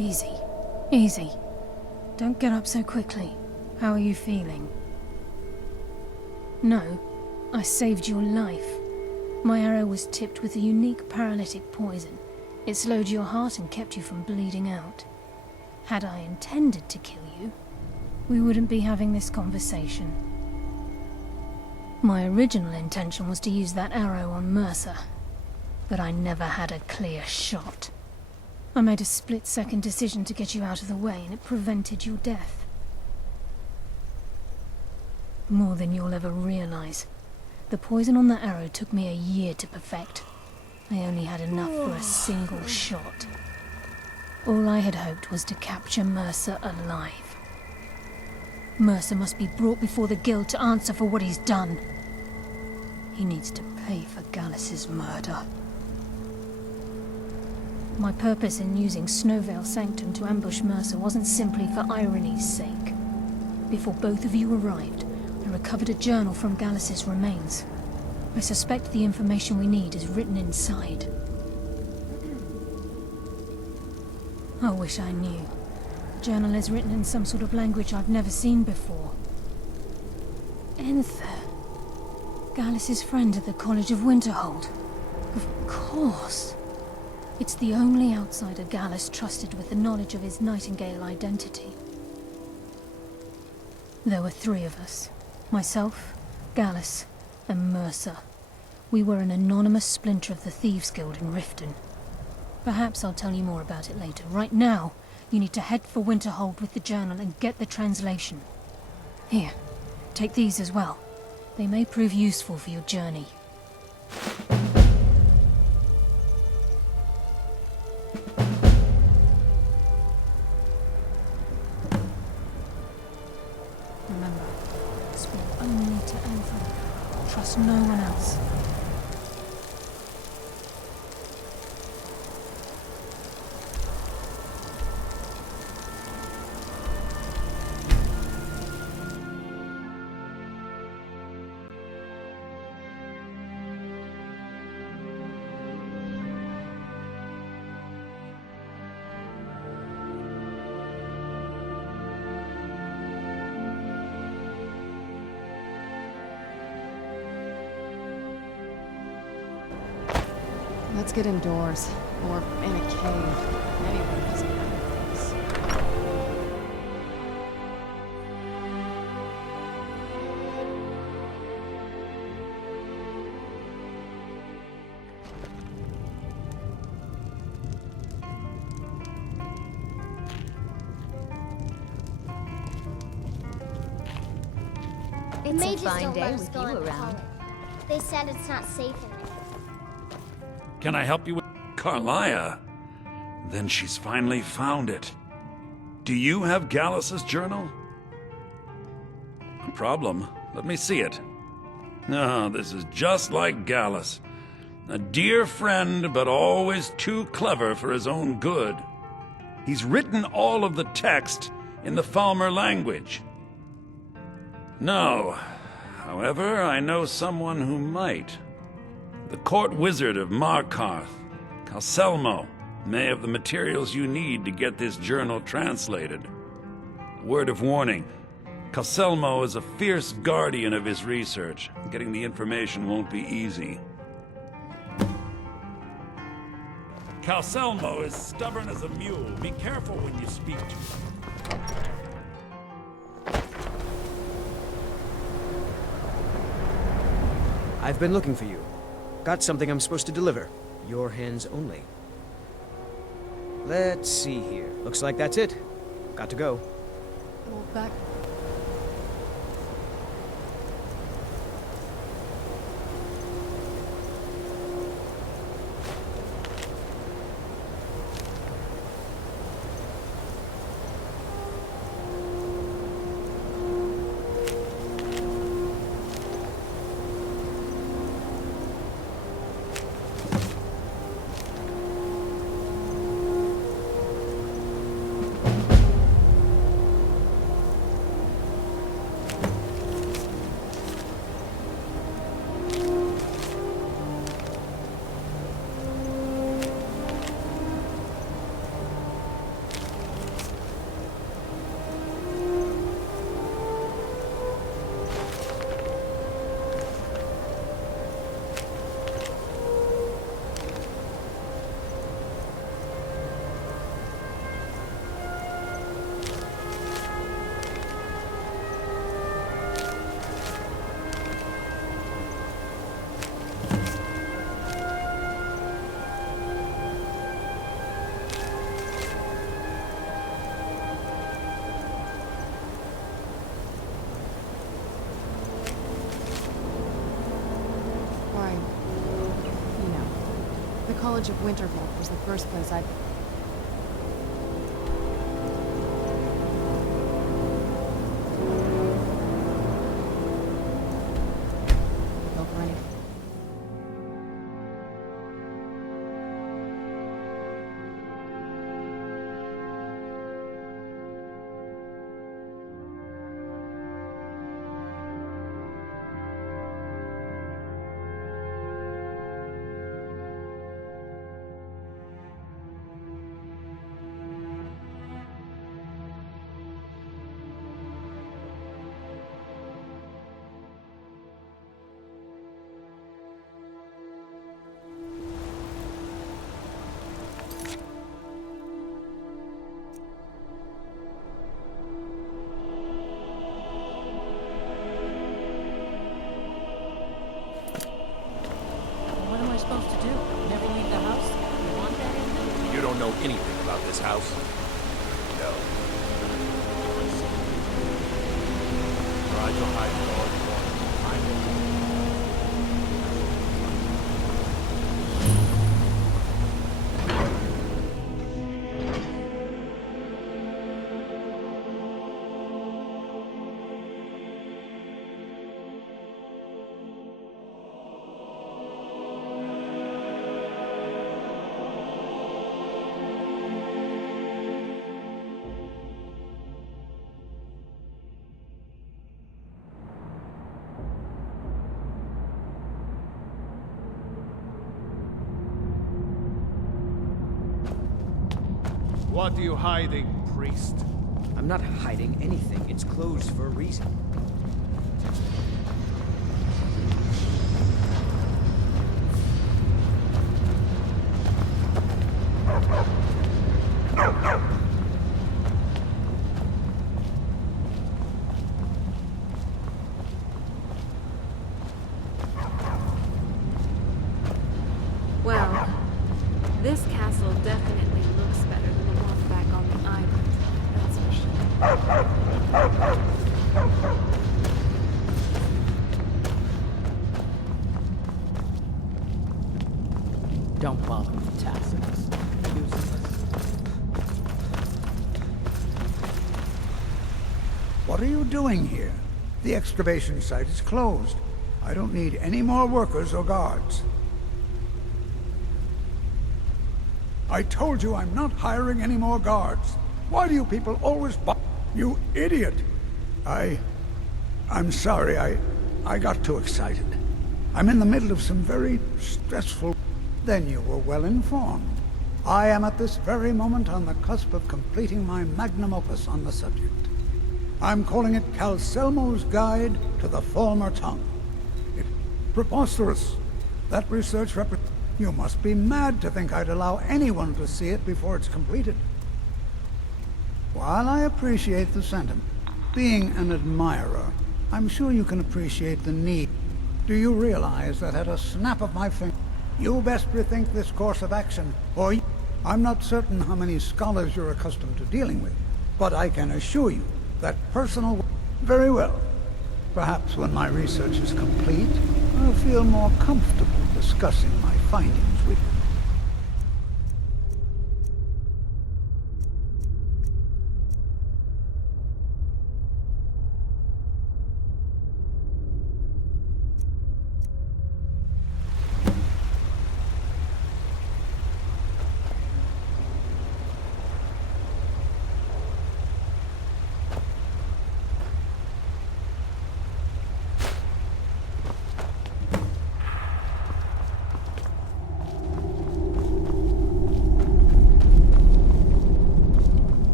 Easy. Easy. Don't get up so quickly. How are you feeling? No, I saved your life. My arrow was tipped with a unique paralytic poison. It slowed your heart and kept you from bleeding out. Had I intended to kill you, we wouldn't be having this conversation. My original intention was to use that arrow on Mercer, but I never had a clear shot. I made a split-second decision to get you out of the way, and it prevented your death. More than you'll ever realize. The poison on that arrow took me a year to perfect. I only had enough for a single shot. All I had hoped was to capture Mercer alive. Mercer must be brought before the Guild to answer for what he's done. He needs to pay for Gallus's murder. My purpose in using Snowvale Sanctum to ambush Mercer wasn't simply for irony's sake. Before both of you arrived, I recovered a journal from Gallus's remains. I suspect the information we need is written inside. I wish I knew. The journal is written in some sort of language I've never seen before. Enther. Gallus's friend at the College of Winterhold. Of course. It's the only outsider Gallus trusted with the knowledge of his Nightingale identity. There were 3 of us. Myself, Gallus, and Mercer. We were an anonymous splinter of the Thieves Guild in Riften. Perhaps I'll tell you more about it later. Right now, you need to head for Winterhold with the journal and get the translation. Here, take these as well. They may prove useful for your journey. Remember, speak only to Anthem. Trust no one else. Let's get indoors. Or in a cave. Anywhere doesn't matter, please. It's a a fine don't day let us with go you in the around. college. They said it's not safe in there. Can I help you with Carlia? Then she's finally found it. Do you have Gallus's journal? No problem. Let me see it. Oh, this is just like Gallus. A dear friend, but always too clever for his own good. He's written all of the text in the Falmer language. No. However, I know someone who might. The court wizard of Markarth, Calselmo, may have the materials you need to get this journal translated. A word of warning. Calselmo is a fierce guardian of his research. Getting the information won't be easy. Calselmo is stubborn as a mule. Be careful when you speak to him. I've been looking for you. Got something I'm supposed to deliver. Your hands only. Let's see here. Looks like that's it. Got to go. Well, back. The College of Winterhold was the first place I... Go for anything. What am I supposed to do? Never leave the house? You want that in there? You don't know anything about this house? No. Try to hide it all you want. I will. What are you hiding, priest? I'm not hiding anything. It's closed for a reason. Well, this castle definitely looks better than the one back on the island. That's for sure. What are you doing here? The excavation site is closed. I don't need any more workers or guards. I told you I'm not hiring any more guards. Why do you people always You idiot! I'm sorry, I got too excited. I'm in the middle of some very stressful... Then you were well informed. I am at this very moment on the cusp of completing my magnum opus on the subject. I'm calling it Calcelmo's Guide to the Former Tongue. It's preposterous. That research You must be mad to think I'd allow anyone to see it before it's completed. While I appreciate the sentiment, being an admirer, I'm sure you can appreciate the need. Do you realize that at a snap of my finger, you best rethink this course of action, or I'm not certain how many scholars you're accustomed to dealing with, but I can assure you that personal... Very well. Perhaps when my research is complete, I'll feel more comfortable discussing my findings with you.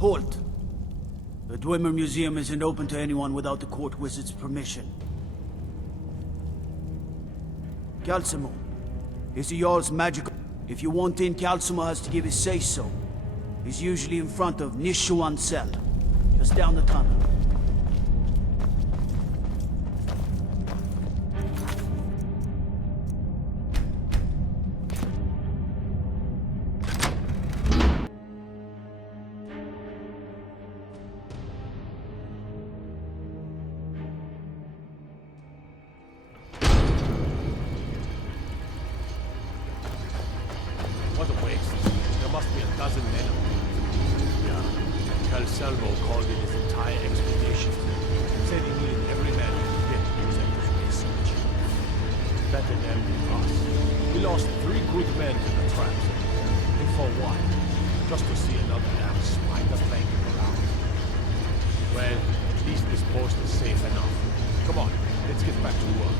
Halt! The Dwemer Museum isn't open to anyone without the court wizard's permission. Calcimo, is Jarl's magical... If you want in, Calcimo has to give his say-so. He's usually in front of Nishuan cell, just down the tunnel. What a waste. There must be a dozen men of them. Yeah. Calcelmo called in his entire expedition. Said he needed every man he could get to present his research. Better them than us. We lost 3 good men to the traps. And for what? Just to see another damn spider flanking around. Well, at least this post is safe enough. Come on, let's get back to work.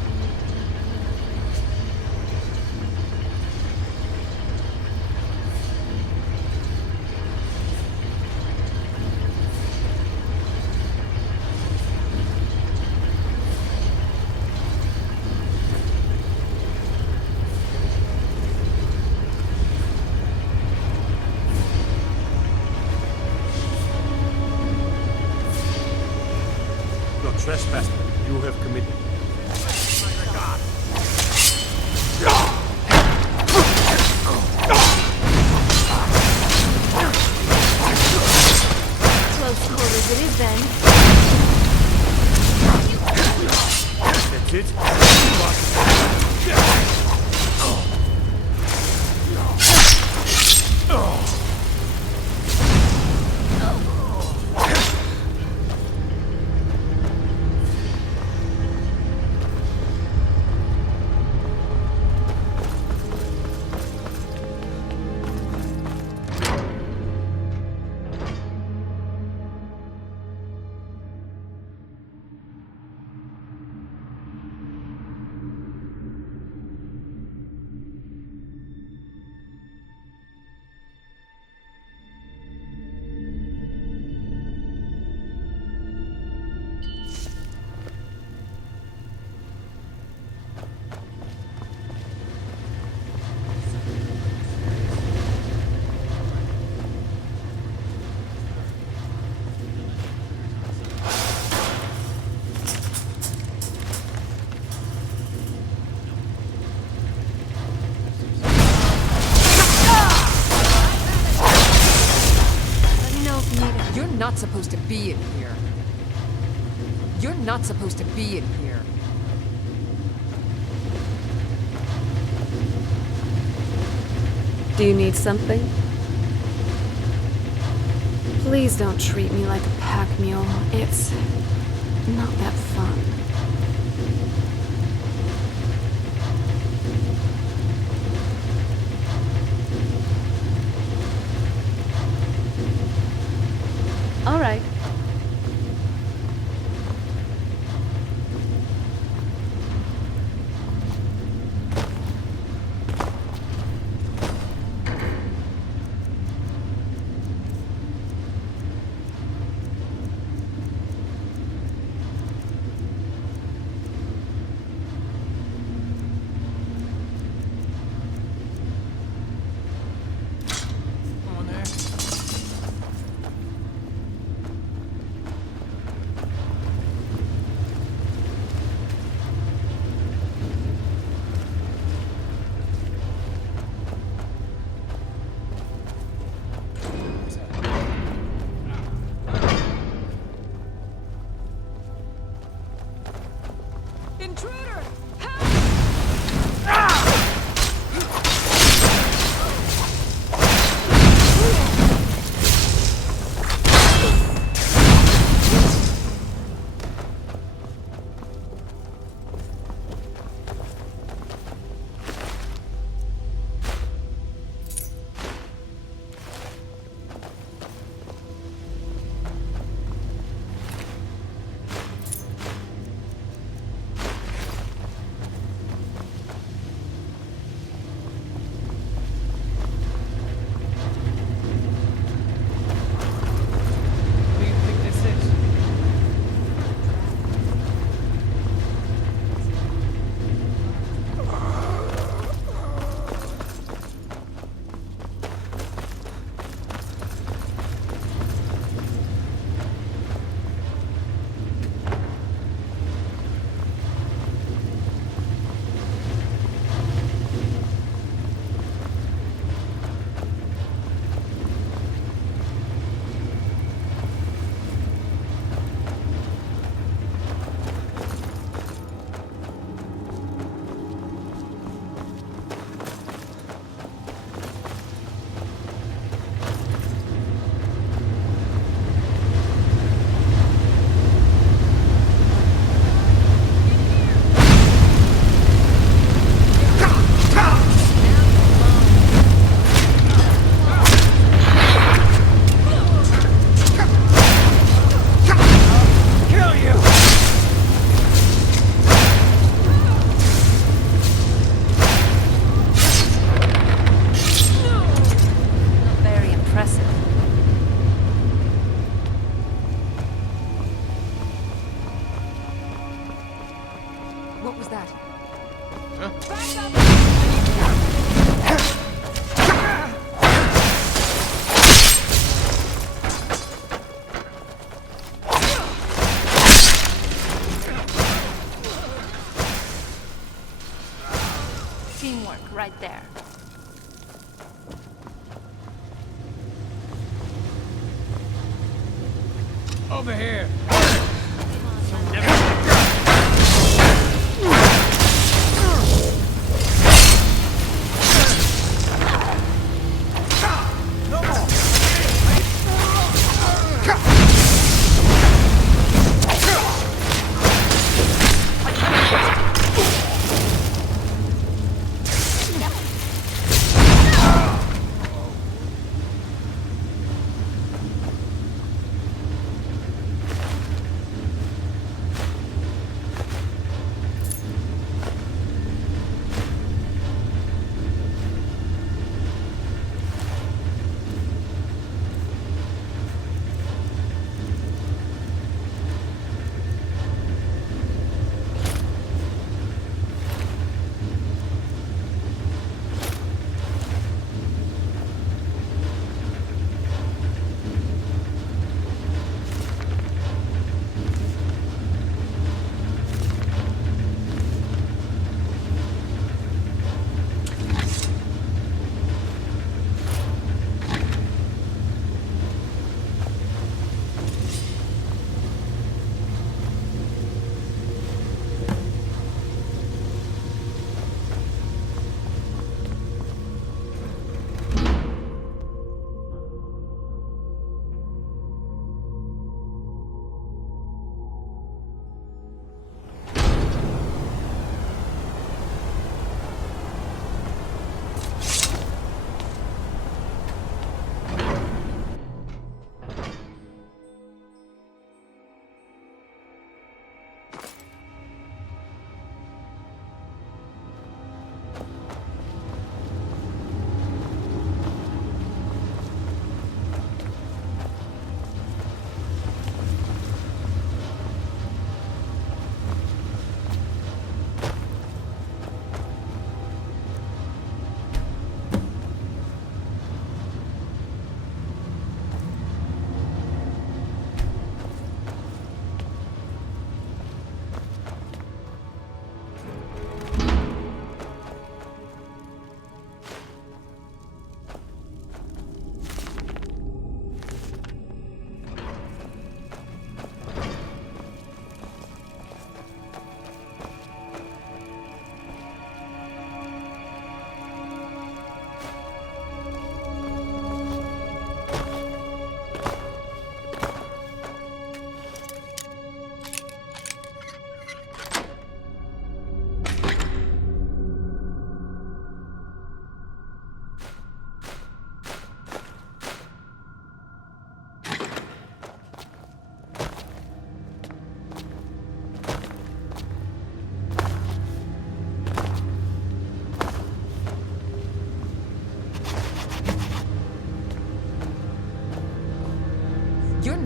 Trespass you have committed. Close quarters it is then. That's it? You're not supposed to be in here. You're not supposed to be in here. Do you need something? Please don't treat me like a pack mule. It's not that fun. All right. Intruder! What was that? Teamwork right there. Over here!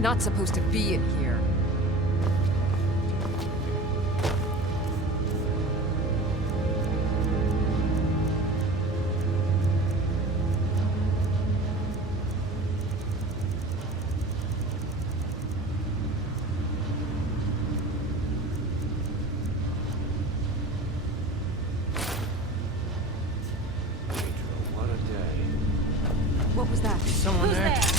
not supposed to be in here. What a day. What was that? Someone Who's there?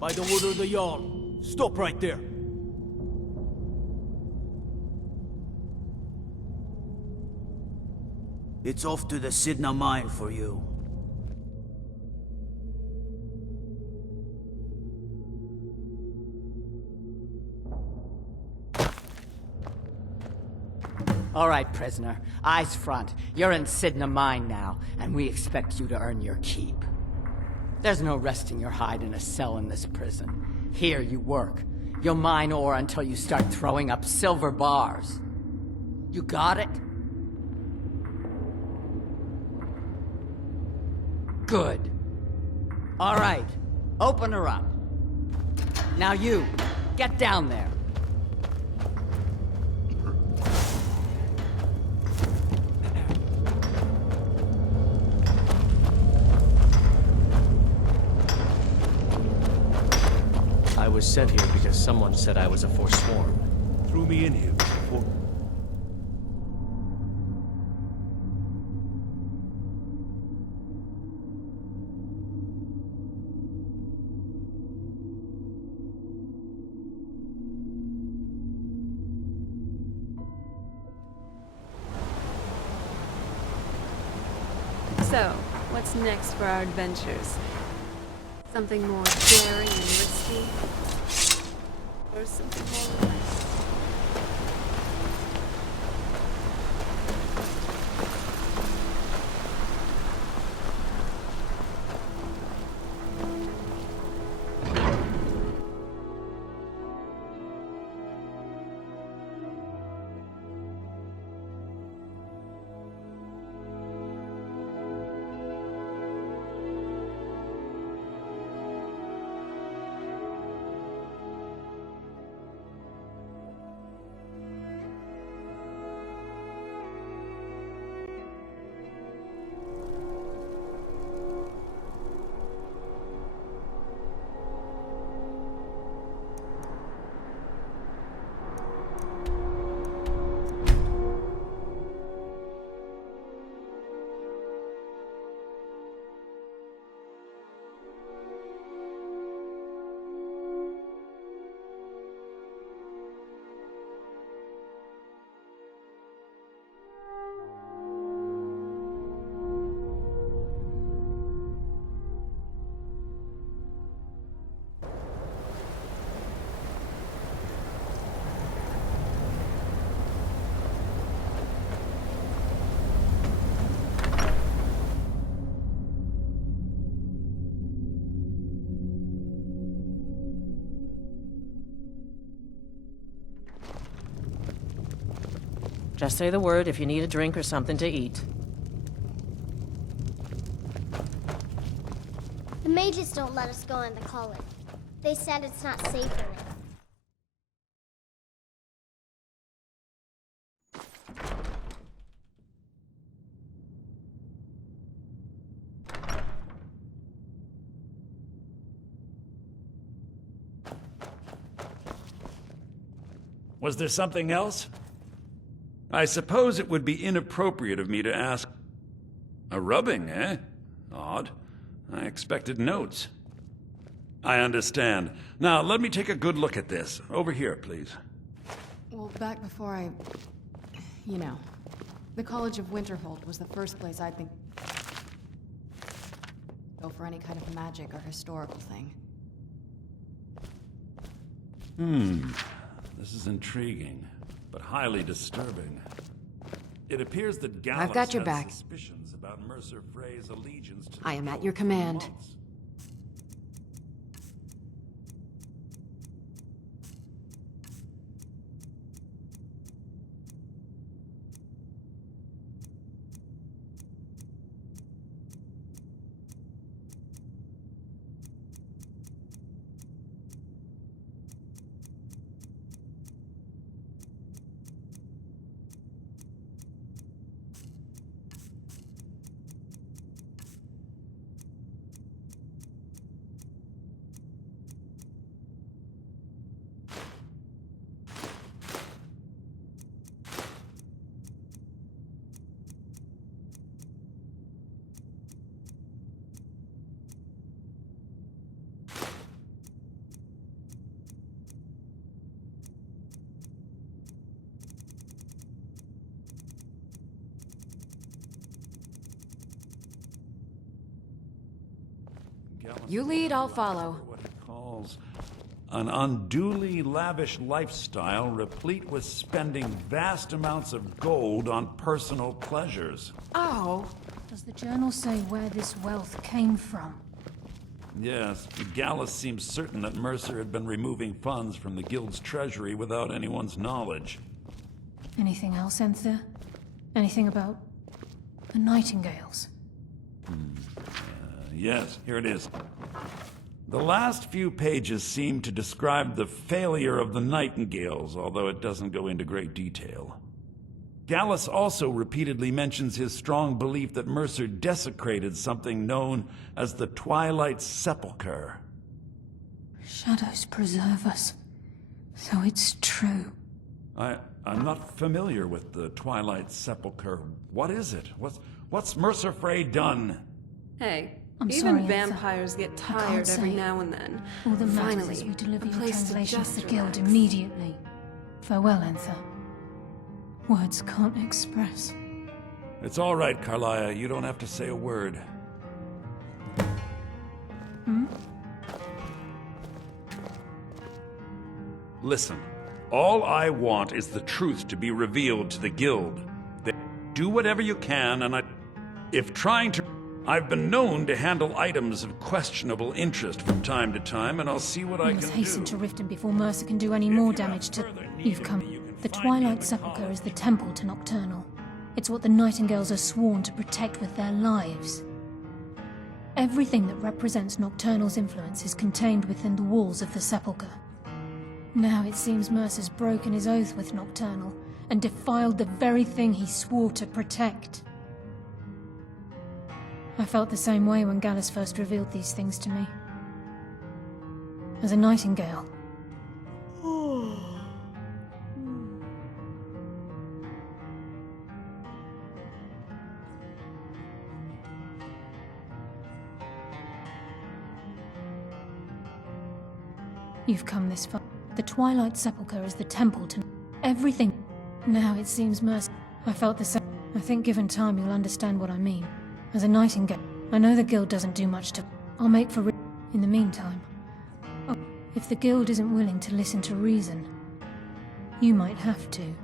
By the order of the Jarl, stop right there. It's off to the Sidna mine for you. All right, prisoner. Eyes front. You're in Sidna mine now, and we expect you to earn your keep. There's no resting your hide in a cell in this prison. Here you work. You'll mine ore until you start throwing up silver bars. You got it? Good. All right. Open her up. Now you, get down there. I was sent here because someone said I was a forsworn. Threw me in here before. So, what's next for our adventures? Something more daring and risky? Or something more relaxed? Just say the word if you need a drink or something to eat. The mages don't let us go in the college. They said it's not safe in there. Was there something else? I suppose it would be inappropriate of me to ask. A rubbing, eh? Odd. I expected notes. I understand. Now, let me take a good look at this. Over here, please. Well, back before I... You know. The College of Winterhold was the first place I'd think... go for any kind of magic or historical thing. This is intriguing, but highly disturbing. It appears that Gallus I've got your has back. suspicions about Mercer Frey's allegiance to I am at your command. You lead, I'll follow. What he calls an unduly lavish lifestyle replete with spending vast amounts of gold on personal pleasures. Oh. Does the journal say where this wealth came from? Yes, Gallus seems certain that Mercer had been removing funds from the guild's treasury without anyone's knowledge. Anything else, Enthir? Anything about the Nightingales? Yes, here it is. The last few pages seem to describe the failure of the Nightingales, although it doesn't go into great detail. Gallus also repeatedly mentions his strong belief that Mercer desecrated something known as the Twilight Sepulchre. Shadows preserve us. So it's true. I'm not familiar with the Twilight Sepulchre. What is it? What's Mercer Frey done? Hey, I'm even sorry, vampires get tired every now and then. All that matters Finally, is you deliver a your place to translation just to the guild relax. immediately. Farewell, Enthir. Words can't express. It's all right, Carlia. You don't have to say a word. Listen, all I want is the truth to be revealed to the guild. Do whatever you can, and if trying to... I've been known to handle items of questionable interest from time to time, and I'll see what I We must can hasten do. to Riften before Mercer can do any more damage to... You've come. The Twilight Sepulchre is the temple to Nocturnal. It's what the Nightingales are sworn to protect with their lives. Everything that represents Nocturnal's influence is contained within the walls of the Sepulchre. Now it seems Mercer's broken his oath with Nocturnal and defiled the very thing he swore to protect. I felt the same way when Gallus first revealed these things to me. As a Nightingale. You've come this far. The Twilight Sepulchre is the temple to everything. Now it seems Mercer. I felt the same. I think given time you'll understand what I mean. As a Nightingale, I know the guild doesn't do much to... I'll make for... In the meantime, if the guild isn't willing to listen to reason, you might have to.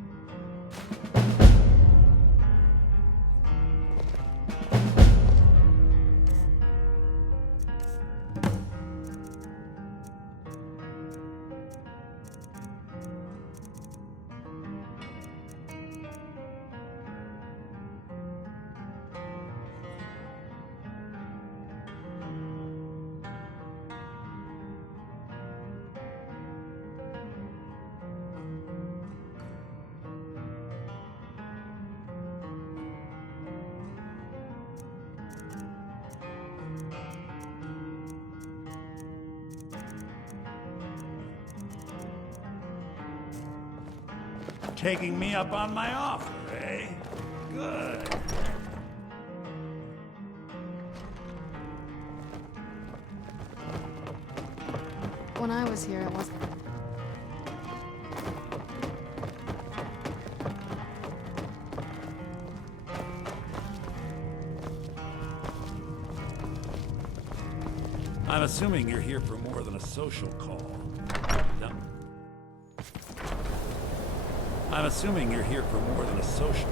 Taking me up on my offer, eh? Good. When I was here, it wasn't... I'm assuming you're here for more than a social call. No. I'm assuming you're here for more than a social.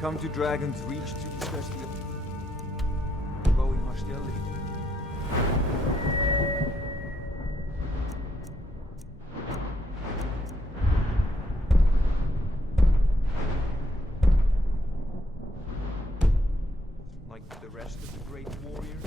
Come to Dragon's Reach to discuss the growing hostility. Like the rest of the great warriors?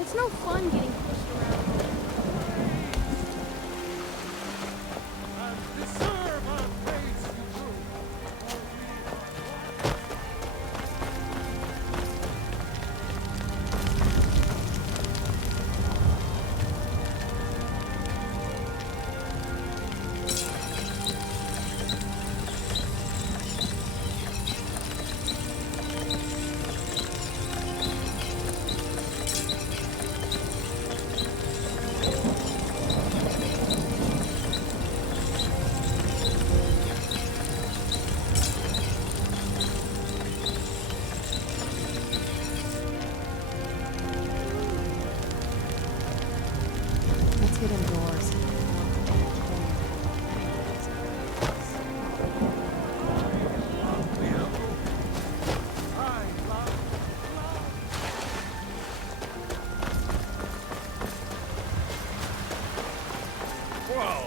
It's no fun getting pushed around. Let's get indoors. Whoa!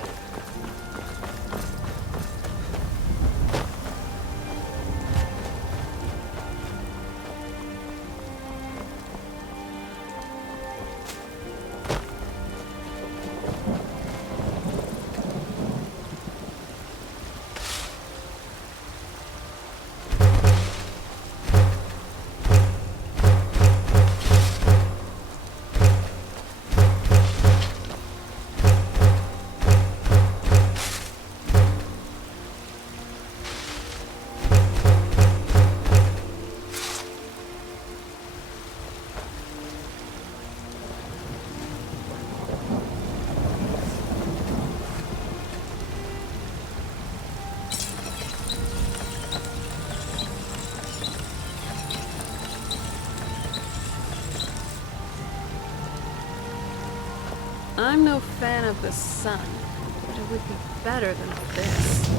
I'm no fan of the sun, but it would be better than this.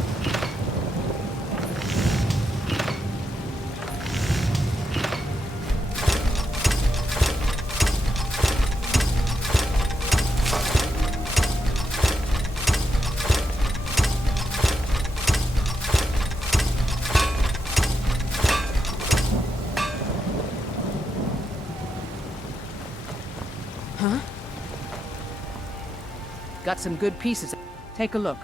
Huh? Got some good pieces. Take a look.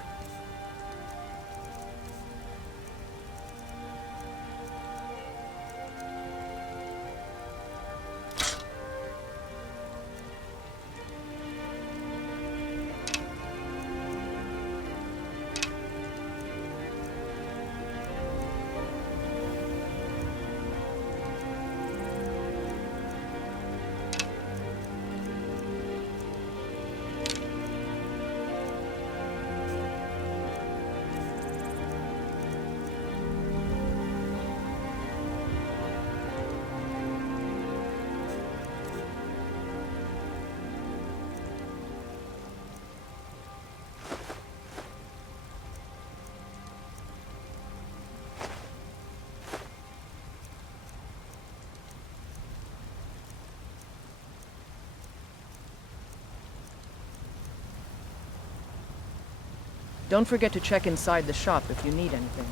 Don't forget to check inside the shop if you need anything.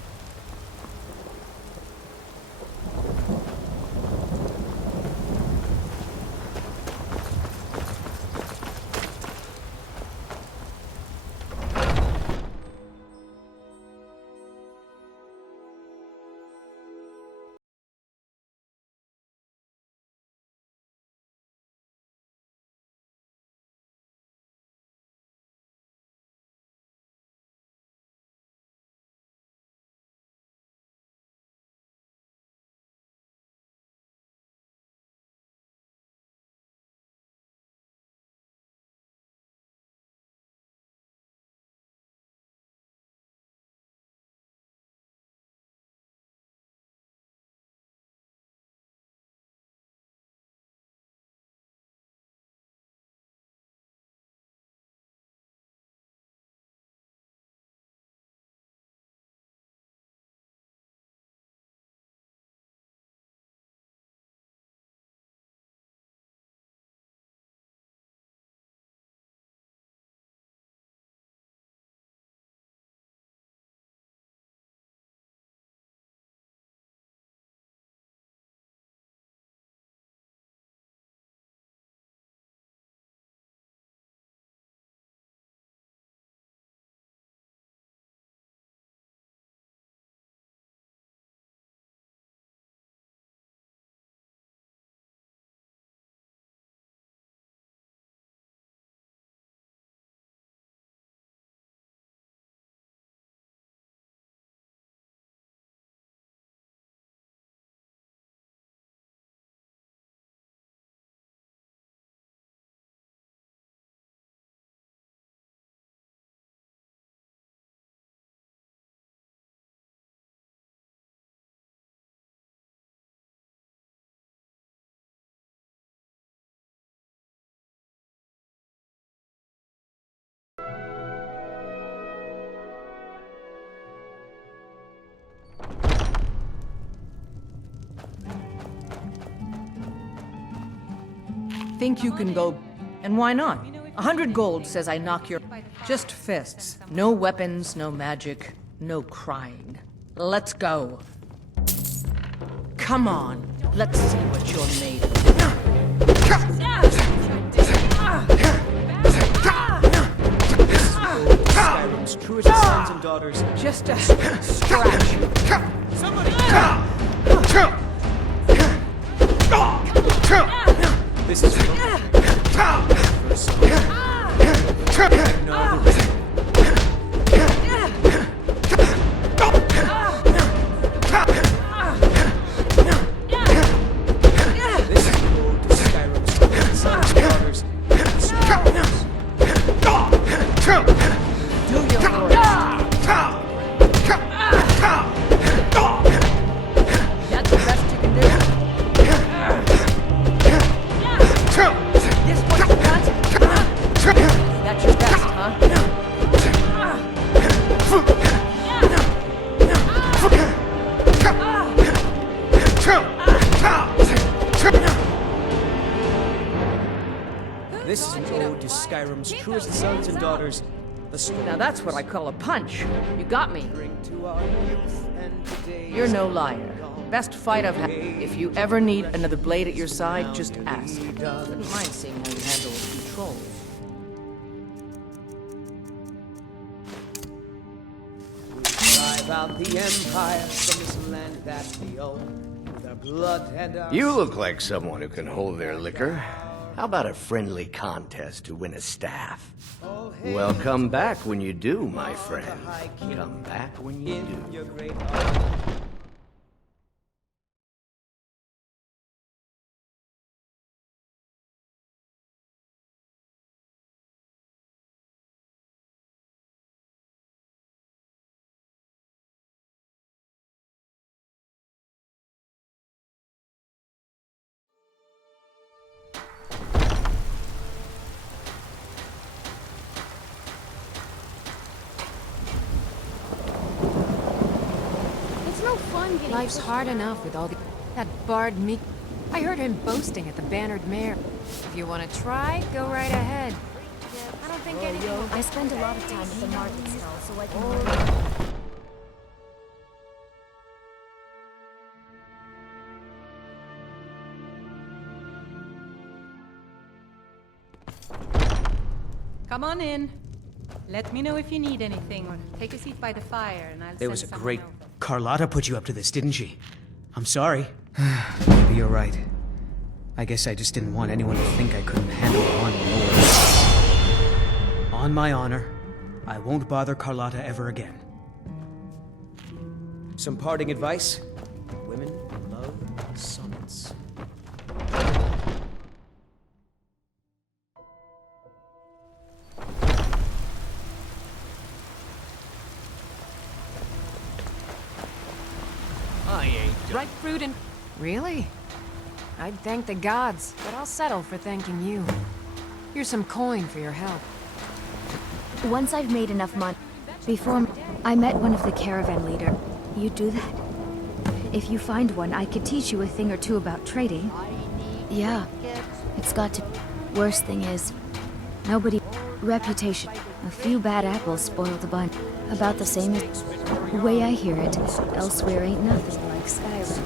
Think you can go... And why not? 100 gold says I knock your... Just fists. No weapons, no magic, no crying. Let's go. Come on, let's see what you're made of. Skyrim's truest sons and daughters. Just a scratch. Somebody! This is This is an ode to Skyrim's truest sons and daughters, the storms. Now that's what I call a punch. You got me. You're no liar. Best fight I've had. If you ever need another blade at your side, just ask. Wouldn't mind seeing how you handle controls. Drive out the empire from this land that we own with our blood and our... You look like someone who can hold their liquor. How about a friendly contest to win a staff? Well, come back when you do, my friend. Come back when you do. Life's hard enough with all the... That bard me... I heard him boasting at the Bannered Mare. If you want to try, go right ahead. I don't think anything... I spend a lot of time at the market stall, so I can... Come on in. Let me know if you need anything, or take a seat by the fire, and I'll It send was a someone great... over. Carlotta put you up to this, didn't she? I'm sorry. Maybe you're right. I guess I just didn't want anyone to think I couldn't handle one more. On my honor, I won't bother Carlotta ever again. Some parting advice? Women love sonnets. Ripe fruit and... Really? I'd thank the gods, but I'll settle for thanking you. Here's some coin for your help. Once I've made enough money... Before... I met one of the caravan leader. You do that? If you find one, I could teach you a thing or two about trading. Yeah. It's got to... Worst thing is... Nobody... Reputation. A few bad apples spoiled the bunch. About the same as... The way I hear it, elsewhere ain't nothing like Skyrim.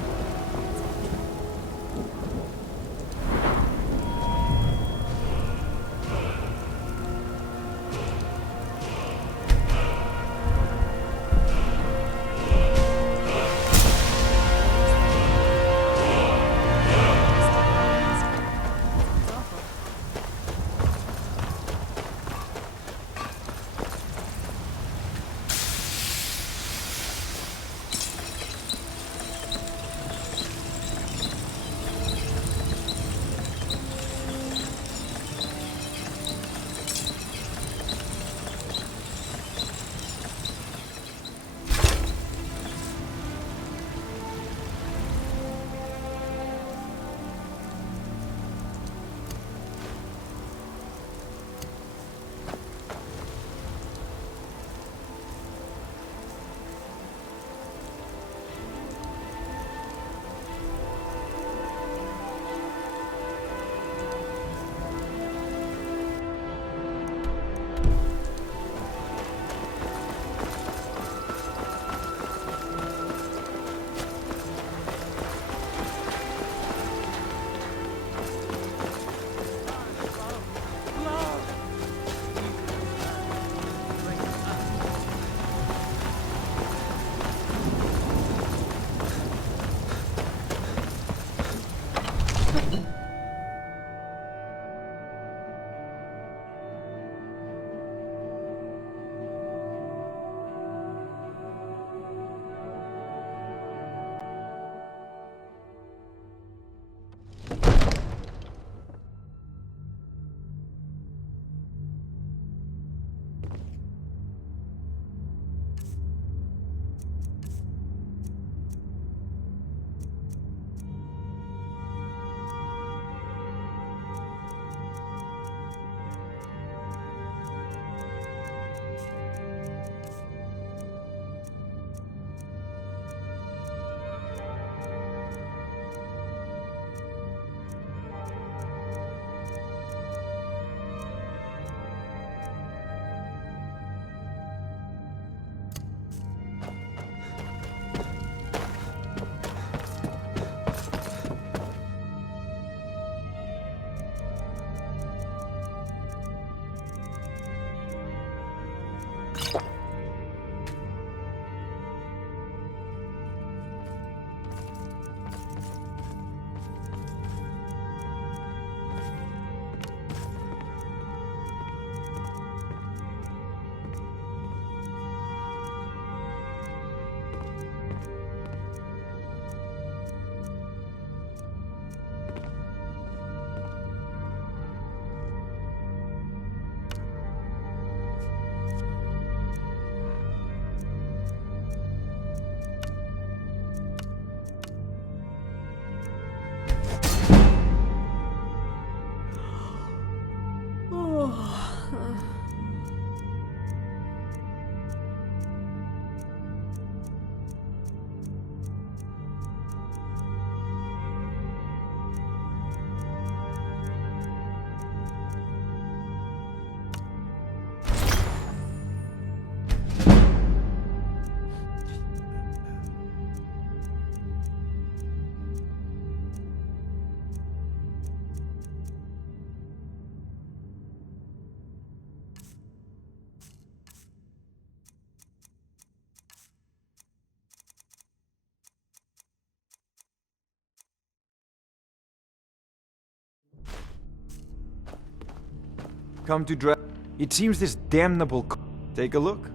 Come to It seems this damnable Take a look.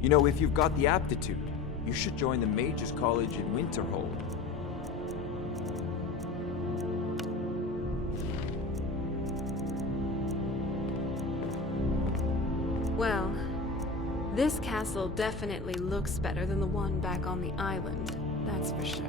You know, if you've got the aptitude, you should join the Mages College in Winterhold. Well, this castle definitely looks better than the one back on the island, that's for sure.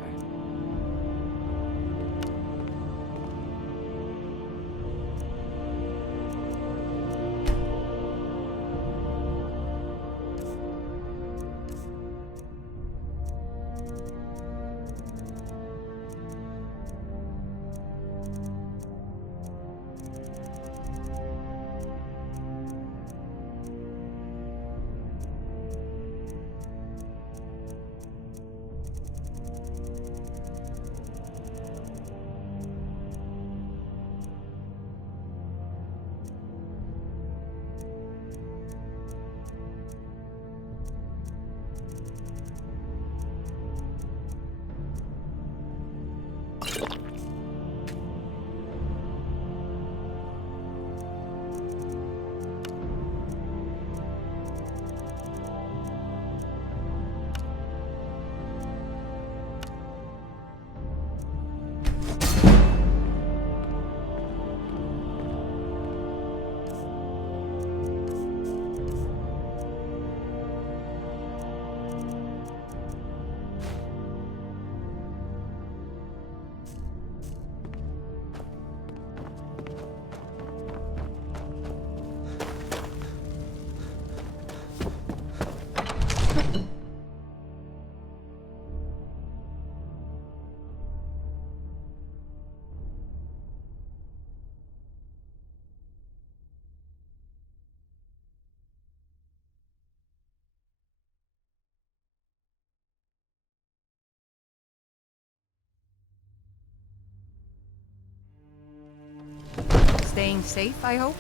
Staying safe, I hope?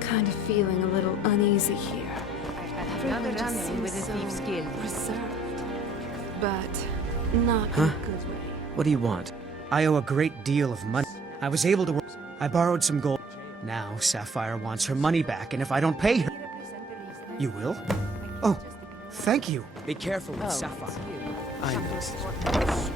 Kind of feeling a little uneasy here. Another Everyone just run-in seems with the so Thieves' Guild. reserved, but not in a good way. What do you want? I owe a great deal of money. I was able to work. I borrowed some gold. Now Sapphire wants her money back, and if I don't pay her... You will? Oh, thank you. Be careful with Oh, Sapphire. it's you. I Come to know. escort.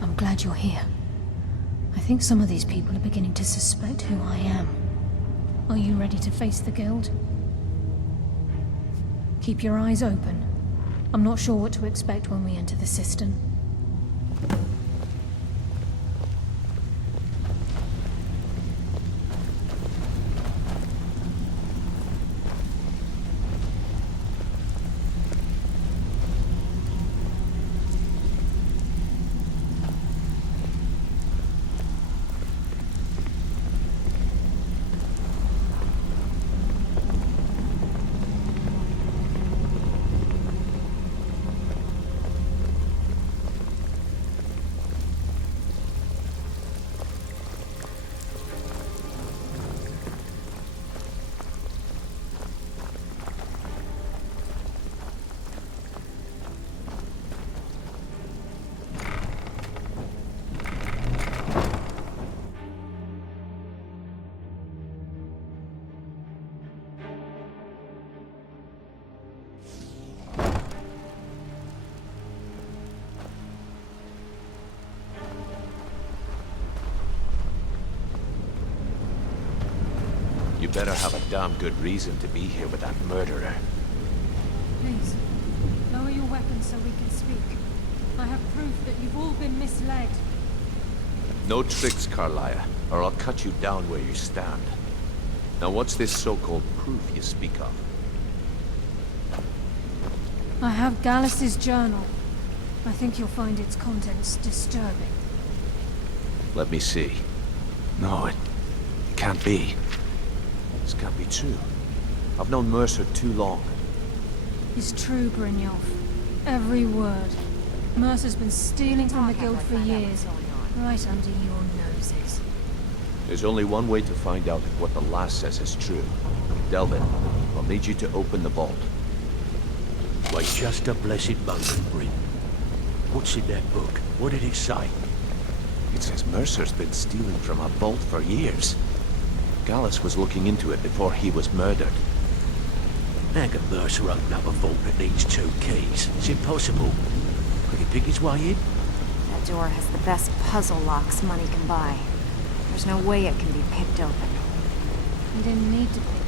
I'm glad you're here. I think some of these people are beginning to suspect who I am. Are you ready to face the Guild? Keep your eyes open. I'm not sure what to expect when we enter the cistern. You better have a damn good reason to be here with that murderer. Please, lower your weapons so we can speak. I have proof that you've all been misled. No tricks, Carlia, or I'll cut you down where you stand. Now what's this so-called proof you speak of? I have Gallus's journal. I think you'll find its contents disturbing. Let me see. No, it can't be. This can't be true. I've known Mercer too long. It's true, Brynjolf. Every word. Mercer's been stealing from the Guild for years, right under your noses. There's only one way to find out if what the lass says is true. Delvin, I'll need you to open the vault. Wait just a blessed moment, Bryn. What's in that book? What did it say? It says Mercer's been stealing from a vault for years. Gallus was looking into it before he was murdered. How can Mercer open up a vault that needs 2 keys? It's impossible. Could he pick his way in? That door has the best puzzle locks money can buy. There's no way it can be picked open. You didn't need to pick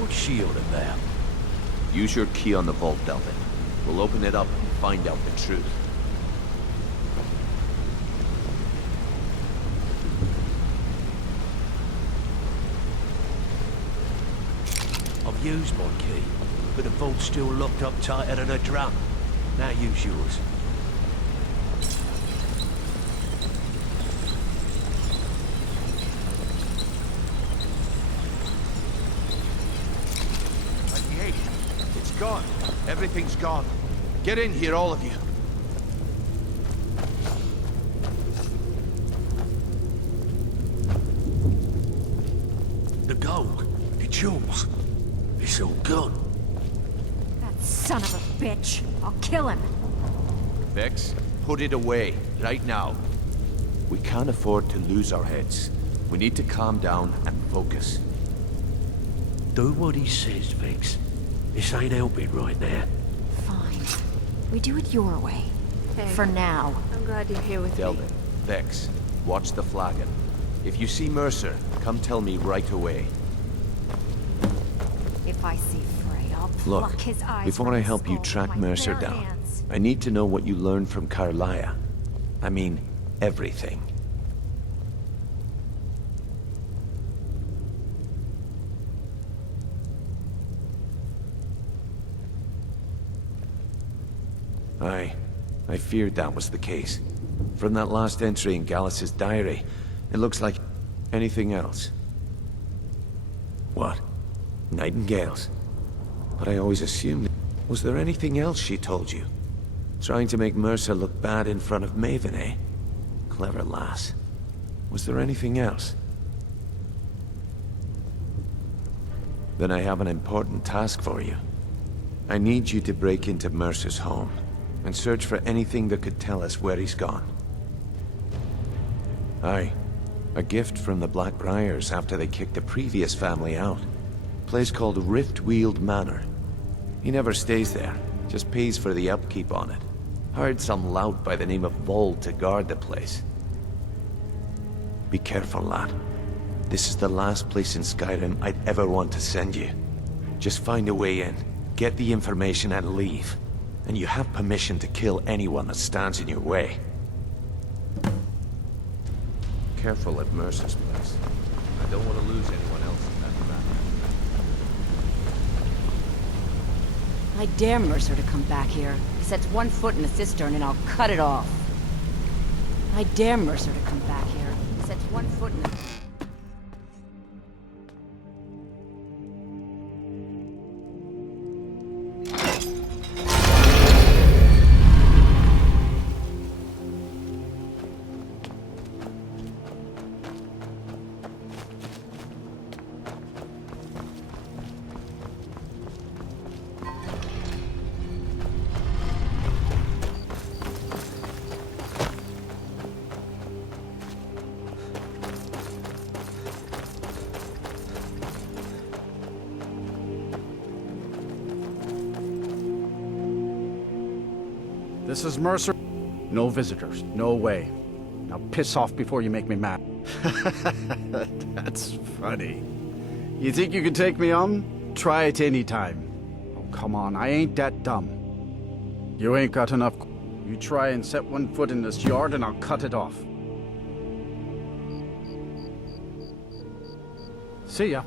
What's she on about? Use your key on the vault, Delvin. We'll open it up and find out the truth. I've used my key, but the vault's still locked up tighter than a drum. Now use yours. It's gone. Everything's gone. Get in here, all of you. The gold, the jewels, it's all gone. That son of a bitch. I'll kill him. Vex, put it away, right now. We can't afford to lose our heads. We need to calm down and focus. Do what he says, Vex. This ain't helping right now. Fine. We do it your way. Hey, For now. I'm glad you're here with me. Delvin, Vex, watch the flagon. If you see Mercer, come tell me right away. If I see Frey, I'll Look, pluck his eyes before from I his help you skull track with my Mercer bare down, hands. I need to know what you learned from Carlia. I mean, everything. I feared that was the case. From that last entry in Gallus's diary, it looks like anything else. What? Nightingales? But I always assumed... Was there anything else she told you? Trying to make Mercer look bad in front of Maven, eh? Clever lass. Was there anything else? Then I have an important task for you. I need you to break into Mercer's home and search for anything that could tell us where he's gone. Aye. A gift from the Blackbriars after they kicked the previous family out. Place called Riftweald Manor. He never stays there, just pays for the upkeep on it. Hired some lout by the name of Vold to guard the place. Be careful, lad. This is the last place in Skyrim I'd ever want to send you. Just find a way in, get the information and leave. And you have permission to kill anyone that stands in your way. Careful at Mercer's place. I don't want to lose anyone else in that battle. I dare Mercer to come back here. He sets one foot in the cistern and I'll cut it off. I dare Mercer to come back here. He sets one foot in the... This is Mercer. No visitors. No way. Now piss off before you make me mad. That's funny. You think you can take me on? Try it anytime. Oh, come on. I ain't that dumb. You ain't got enough... You try and set one foot in this yard and I'll cut it off. See ya.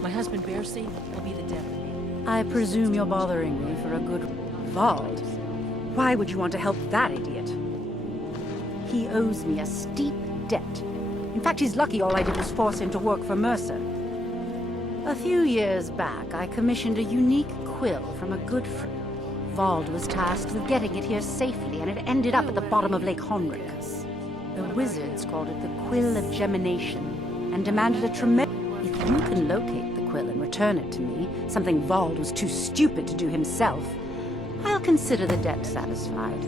My husband Bercy will be the death of me. I presume you're bothering me for a good... Vald? Why would you want to help that idiot? He owes me a steep debt. In fact, he's lucky all I did was force him to work for Mercer. A few years back, I commissioned a unique quill from a good friend. Vald was tasked with getting it here safely, and it ended up at the bottom of Lake Honric. The wizards called it the Quill of Gemination, and demanded a tremendous... If you can locate the quill and return it to me, something Vald was too stupid to do himself, I'll consider the debt satisfied.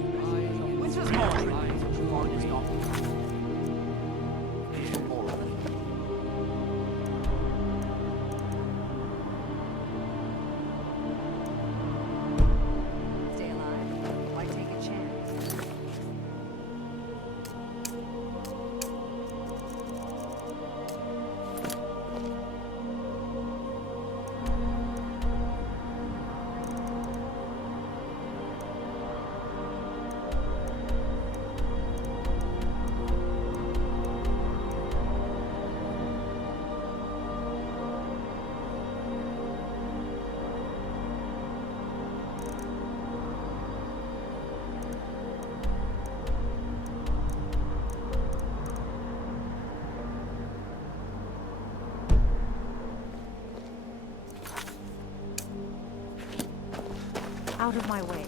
Out of my way.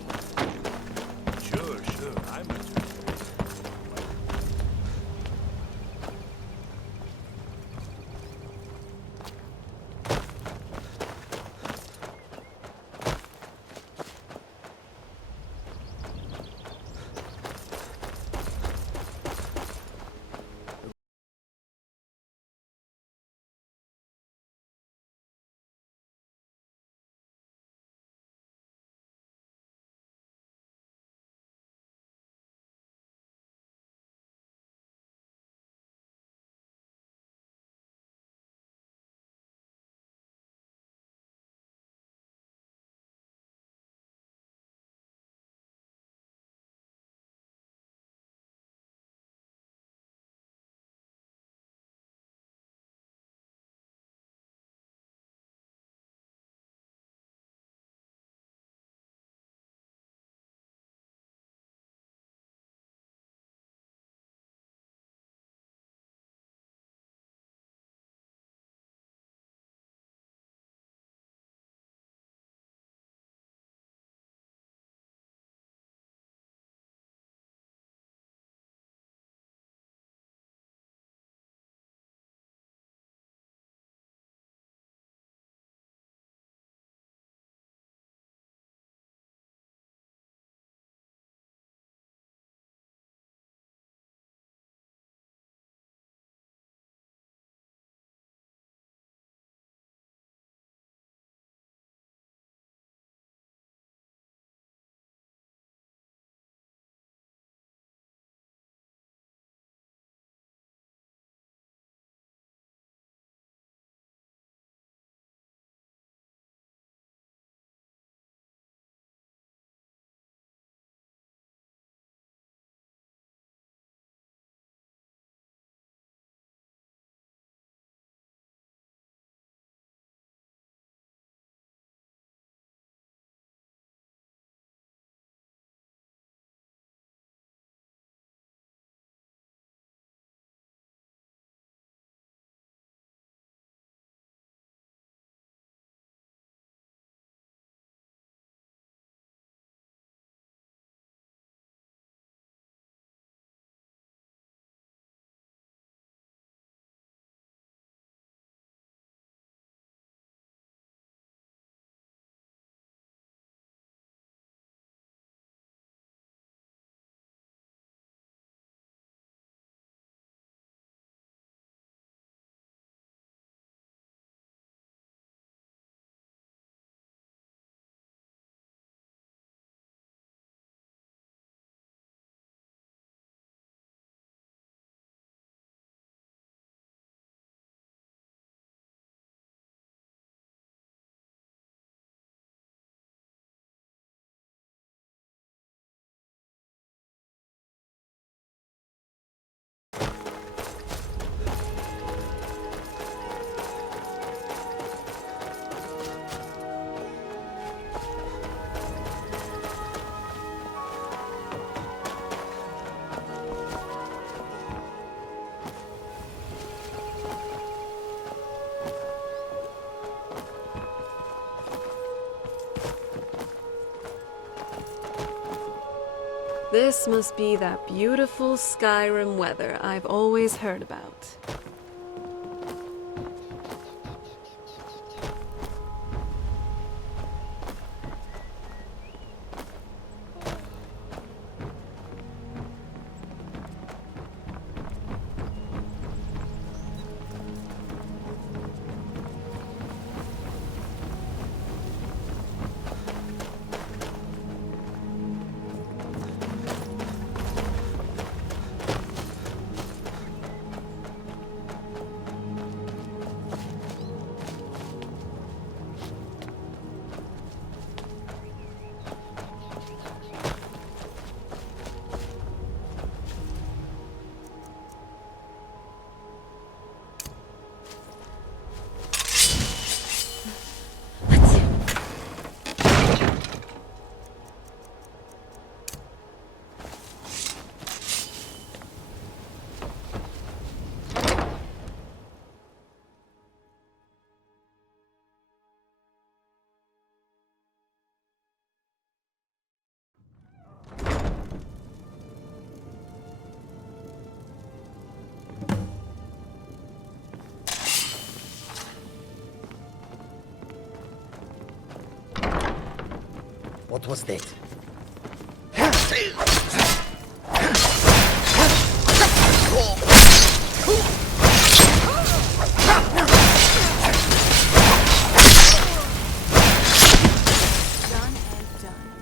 Sure, I'm with you. This must be that beautiful Skyrim weather I've always heard about. What was that? Done and done.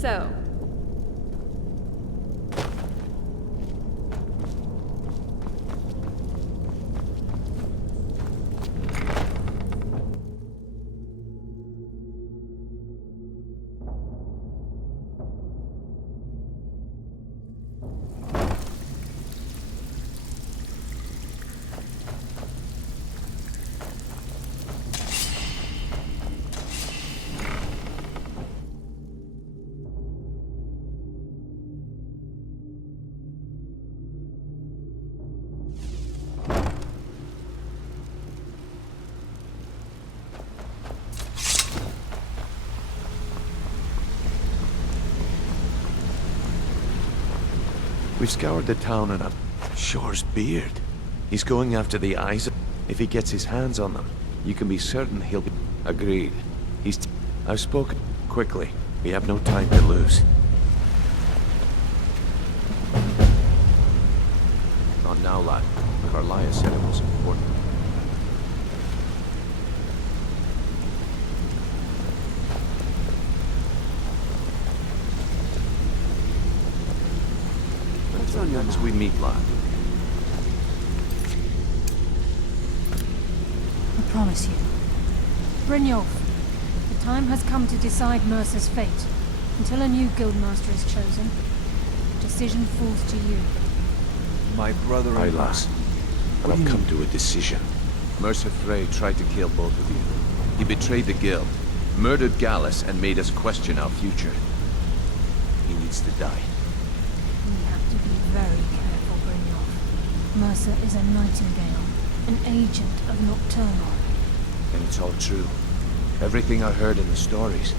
So, We've scoured the town and Shore's beard. He's going after the eyes. If he gets his hands on them, you can be certain he'll be... Agreed. I've spoken quickly. We have no time to lose. Not now, lad. Carlia said it was important. Until next we meet, lad. I promise you. Brynjolf, the time has come to decide Mercer's fate. Until a new guildmaster is chosen, the decision falls to you. My brother Aye, and lass. But I've come to a decision. Mercer Frey tried to kill both of you. He betrayed the guild, murdered Gallus, and made us question our future. He needs to die. We have to be very careful, Brynjolf. Mercer is a nightingale, an agent of Nocturnal. And it's all true. Everything I heard in the stories.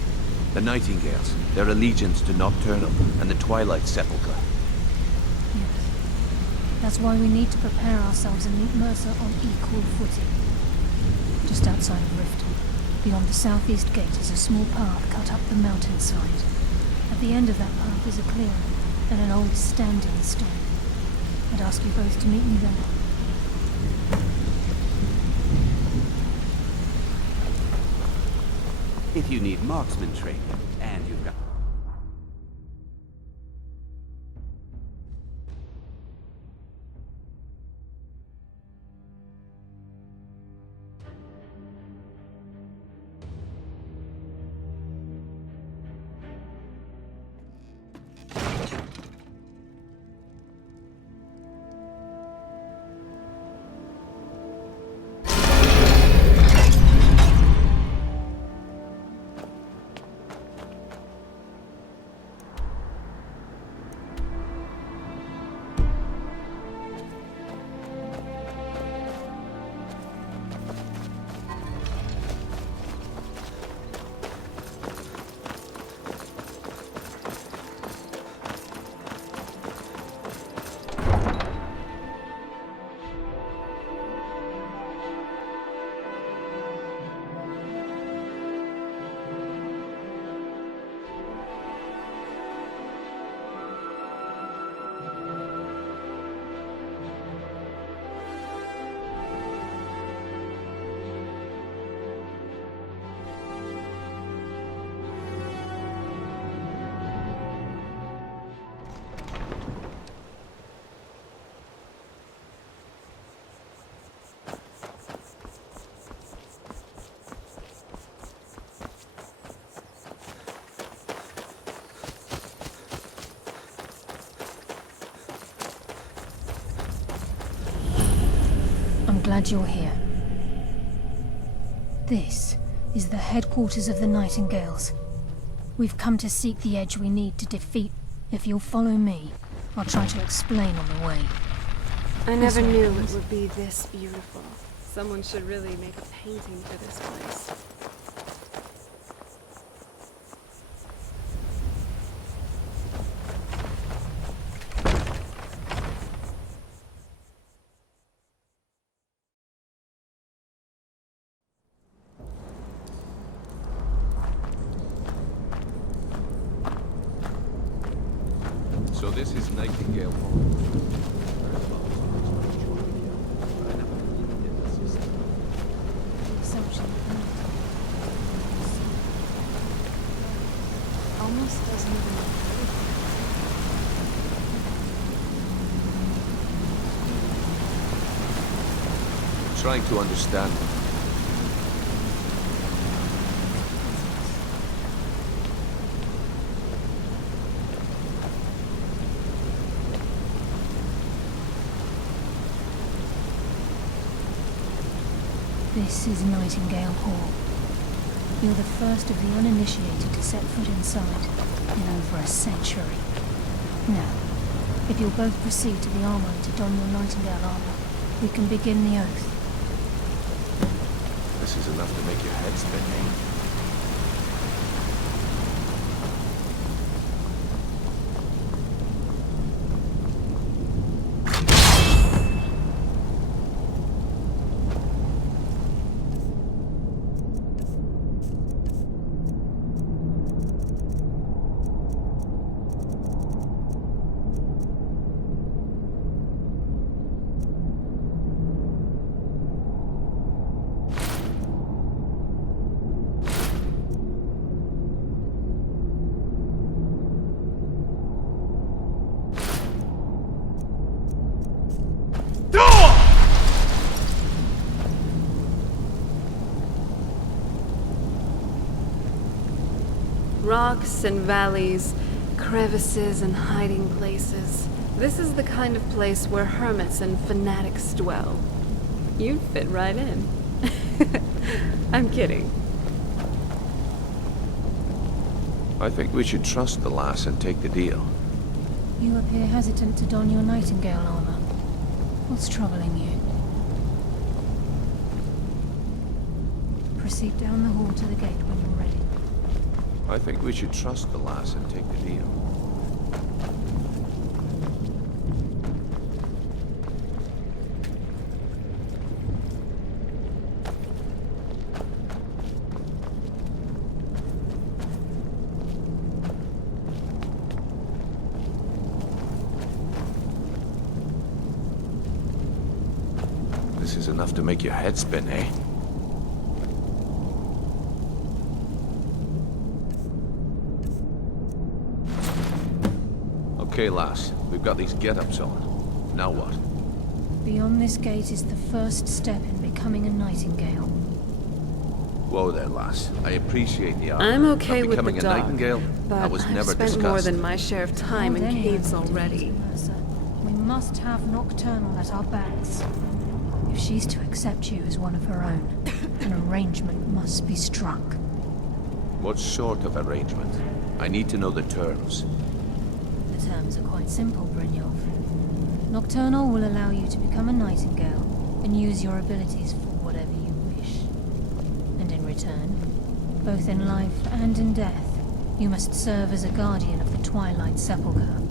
The Nightingales, their allegiance to Nocturnal, and the Twilight Sepulchre. Yes. That's why we need to prepare ourselves and meet Mercer on equal footing. Just outside of Riften, beyond the southeast gate is a small path cut up the mountainside. At the end of that path is a clearing, and an old standing stone. I'd ask you both to meet me there. If you need marksman training, and you've got... I'm glad you're here. This is the headquarters of the Nightingales. We've come to seek the edge we need to defeat. If you'll follow me, I'll try to explain on the way. I never knew it would be this beautiful. Someone should really make a painting for this place. So this is Nightingale Hall. Almost doesn't even trying to understand. This is Nightingale Hall. You're the first of the uninitiated to set foot inside in over a century. Now, if you'll both proceed to the armory to don your Nightingale armor, we can begin the oath. This is enough to make your head spin, eh? Rocks and valleys, crevices and hiding places. This is the kind of place where hermits and fanatics dwell. You'd fit right in. I'm kidding. I think we should trust the lass and take the deal. You appear hesitant to don your Nightingale armor. What's troubling you? Proceed down the hall to the gate when you're ready. I think we should trust the lass and take the deal. This is enough to make your head spin, eh? Okay, lass. We've got these get-ups on. Now what? Beyond this gate is the first step in becoming a Nightingale. Whoa there, lass. I appreciate the offer. I'm okay with the becoming a dark, nightingale? but That was I've never spent discussed. more than my share of time in caves already. We must have Nocturnal at our backs. If she's to accept you as one of her own, an arrangement must be struck. What sort of arrangement? I need to know the terms. The terms are quite simple, Brynjolf. Nocturnal will allow you to become a Nightingale and use your abilities for whatever you wish. And in return, both in life and in death, you must serve as a guardian of the Twilight Sepulchre.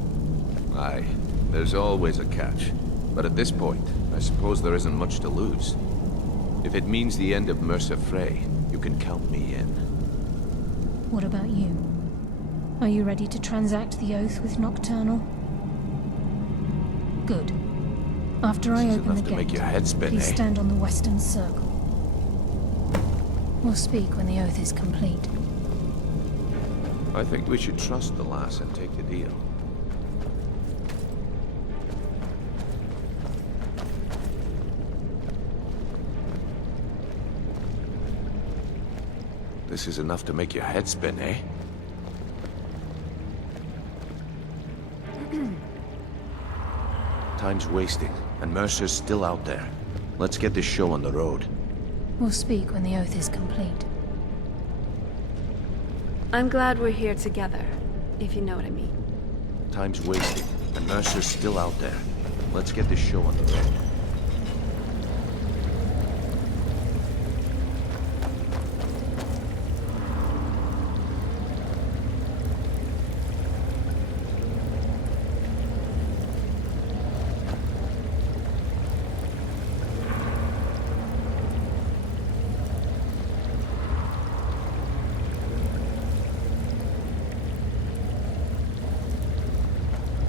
Aye, there's always a catch. But at this point, I suppose there isn't much to lose. If it means the end of Mercer Frey, you can count me in. What about you? Are you ready to transact the oath with Nocturnal? Good. After I open the to make gate, your head spin, please eh? stand on the western circle. We'll speak when the oath is complete. I think we should trust the lass and take the deal. This is enough to make your head spin, eh? Time's wasting, and Mercer's still out there. Let's get this show on the road. We'll speak when the oath is complete. I'm glad we're here together, if you know what I mean. Time's wasting, and Mercer's still out there. Let's get this show on the road.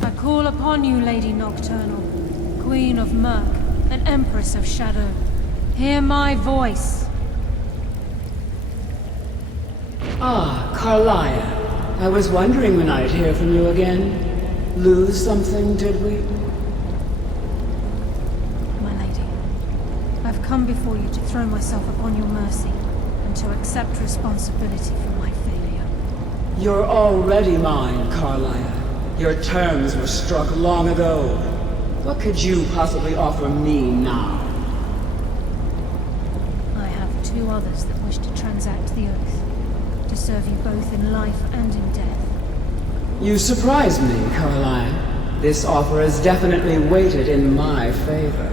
I call upon you, Lady Nocturnal, Queen of Murk, and Empress of Shadow. Hear my voice. Ah, Carlia. I was wondering when I'd hear from you again. Lose something, did we? My lady, I've come before you to throw myself upon your mercy, and to accept responsibility for my failure. You're already mine, Carlia. Your terms were struck long ago. What could you possibly offer me now? I have 2 others that wish to transact the oath, to serve you both in life and in death. You surprise me, Carlia. This offer is definitely weighted in my favor.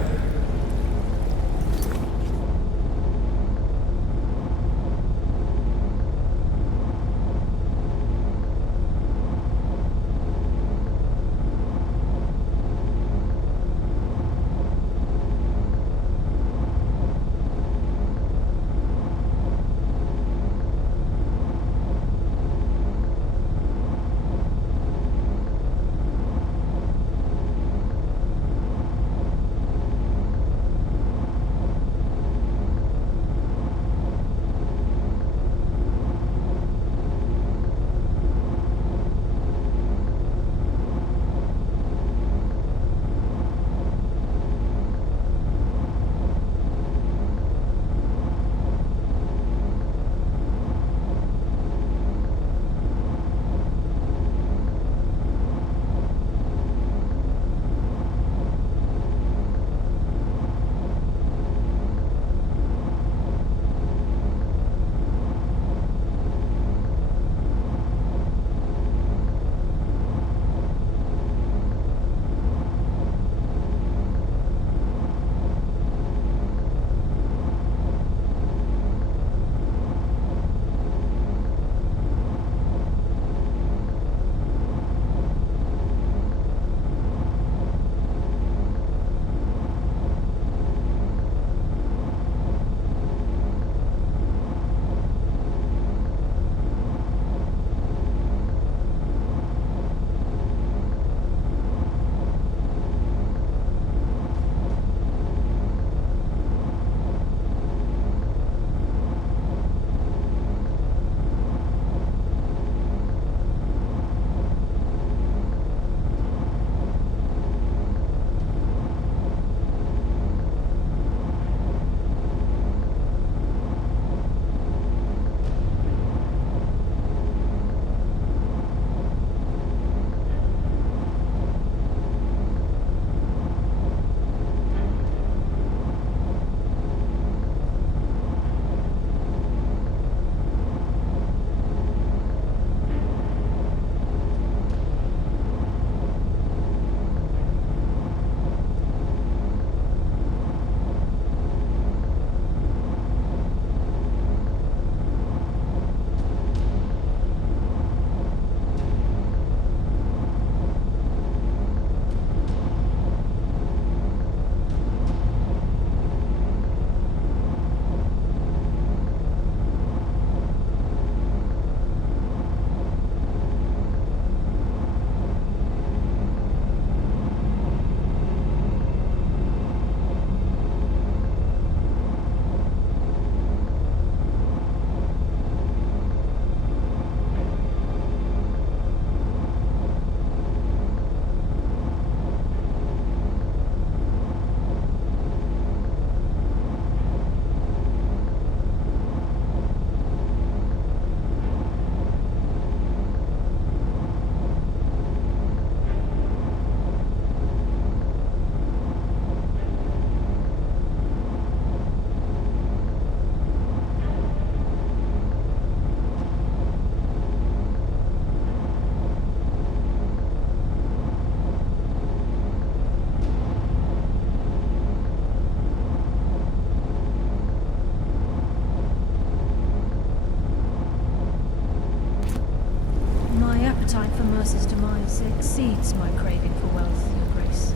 Exceeds my craving for wealth, Your Grace.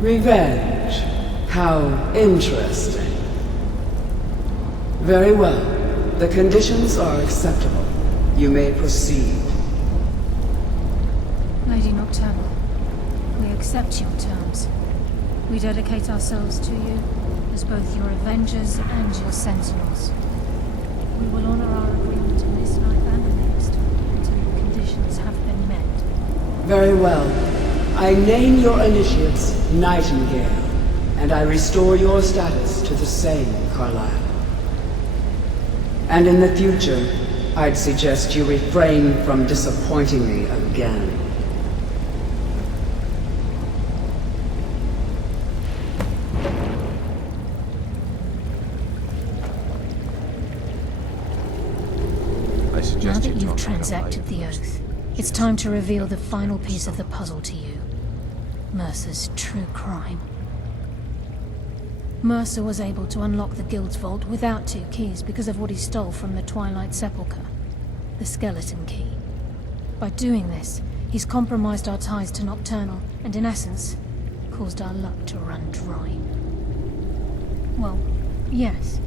Revenge. How interesting. Very well. The conditions are acceptable. You may proceed. Lady Nocturnal, we accept your terms. We dedicate ourselves to you as both your avengers and your sentinels. We will honor our agreement in this life and the next until your conditions have been met. Very well. I name your initiates Nightingale. and I restore your status to the same, Carlyle. And in the future, I'd suggest you refrain from disappointing me again. Now that you've transacted the oath, it's time to reveal the final piece of the puzzle to you. Mercer's true crime. Mercer was able to unlock the Guild's vault without 2 keys because of what he stole from the Twilight Sepulchre, the skeleton key. By doing this, he's compromised our ties to Nocturnal, and in essence, caused our luck to run dry. Well, yes,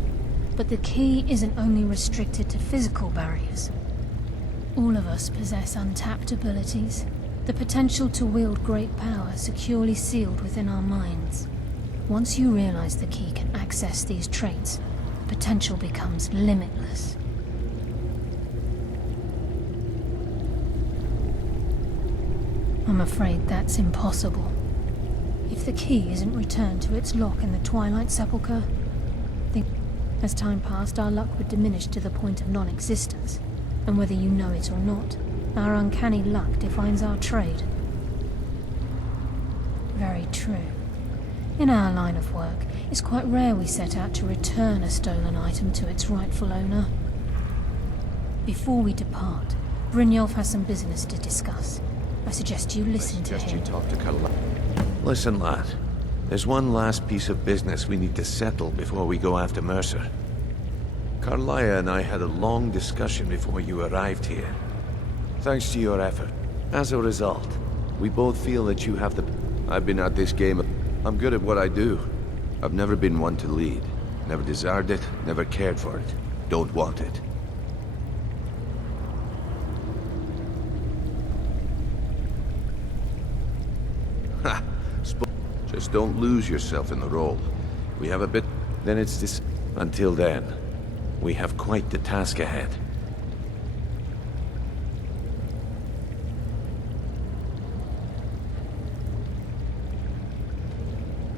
but the key isn't only restricted to physical barriers. All of us possess untapped abilities, the potential to wield great power securely sealed within our minds. Once you realize the key can access these traits, potential becomes limitless. I'm afraid that's impossible. If the key isn't returned to its lock in the Twilight Sepulchre, then as time passed, our luck would diminish to the point of non-existence. And whether you know it or not, our uncanny luck defines our trade. Very true. In our line of work, it's quite rare we set out to return a stolen item to its rightful owner. Before we depart, Brynjolf has some business to discuss. I suggest you listen to him. Listen, lad. There's one last piece of business we need to settle before we go after Mercer. Carlaya and I had a long discussion before you arrived here. Thanks to your effort. As a result, we both feel that you have the... I've been at this game. I'm good at what I do. I've never been one to lead. Never desired it, never cared for it. Don't want it. Ha! Just don't lose yourself in the role. We have a bit... Then it's this... Until then, we have quite the task ahead.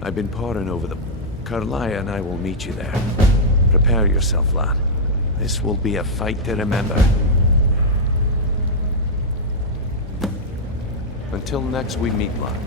I've been poring over the... Carlaya and I will meet you there. Prepare yourself, lad. This will be a fight to remember. Until next we meet, lad.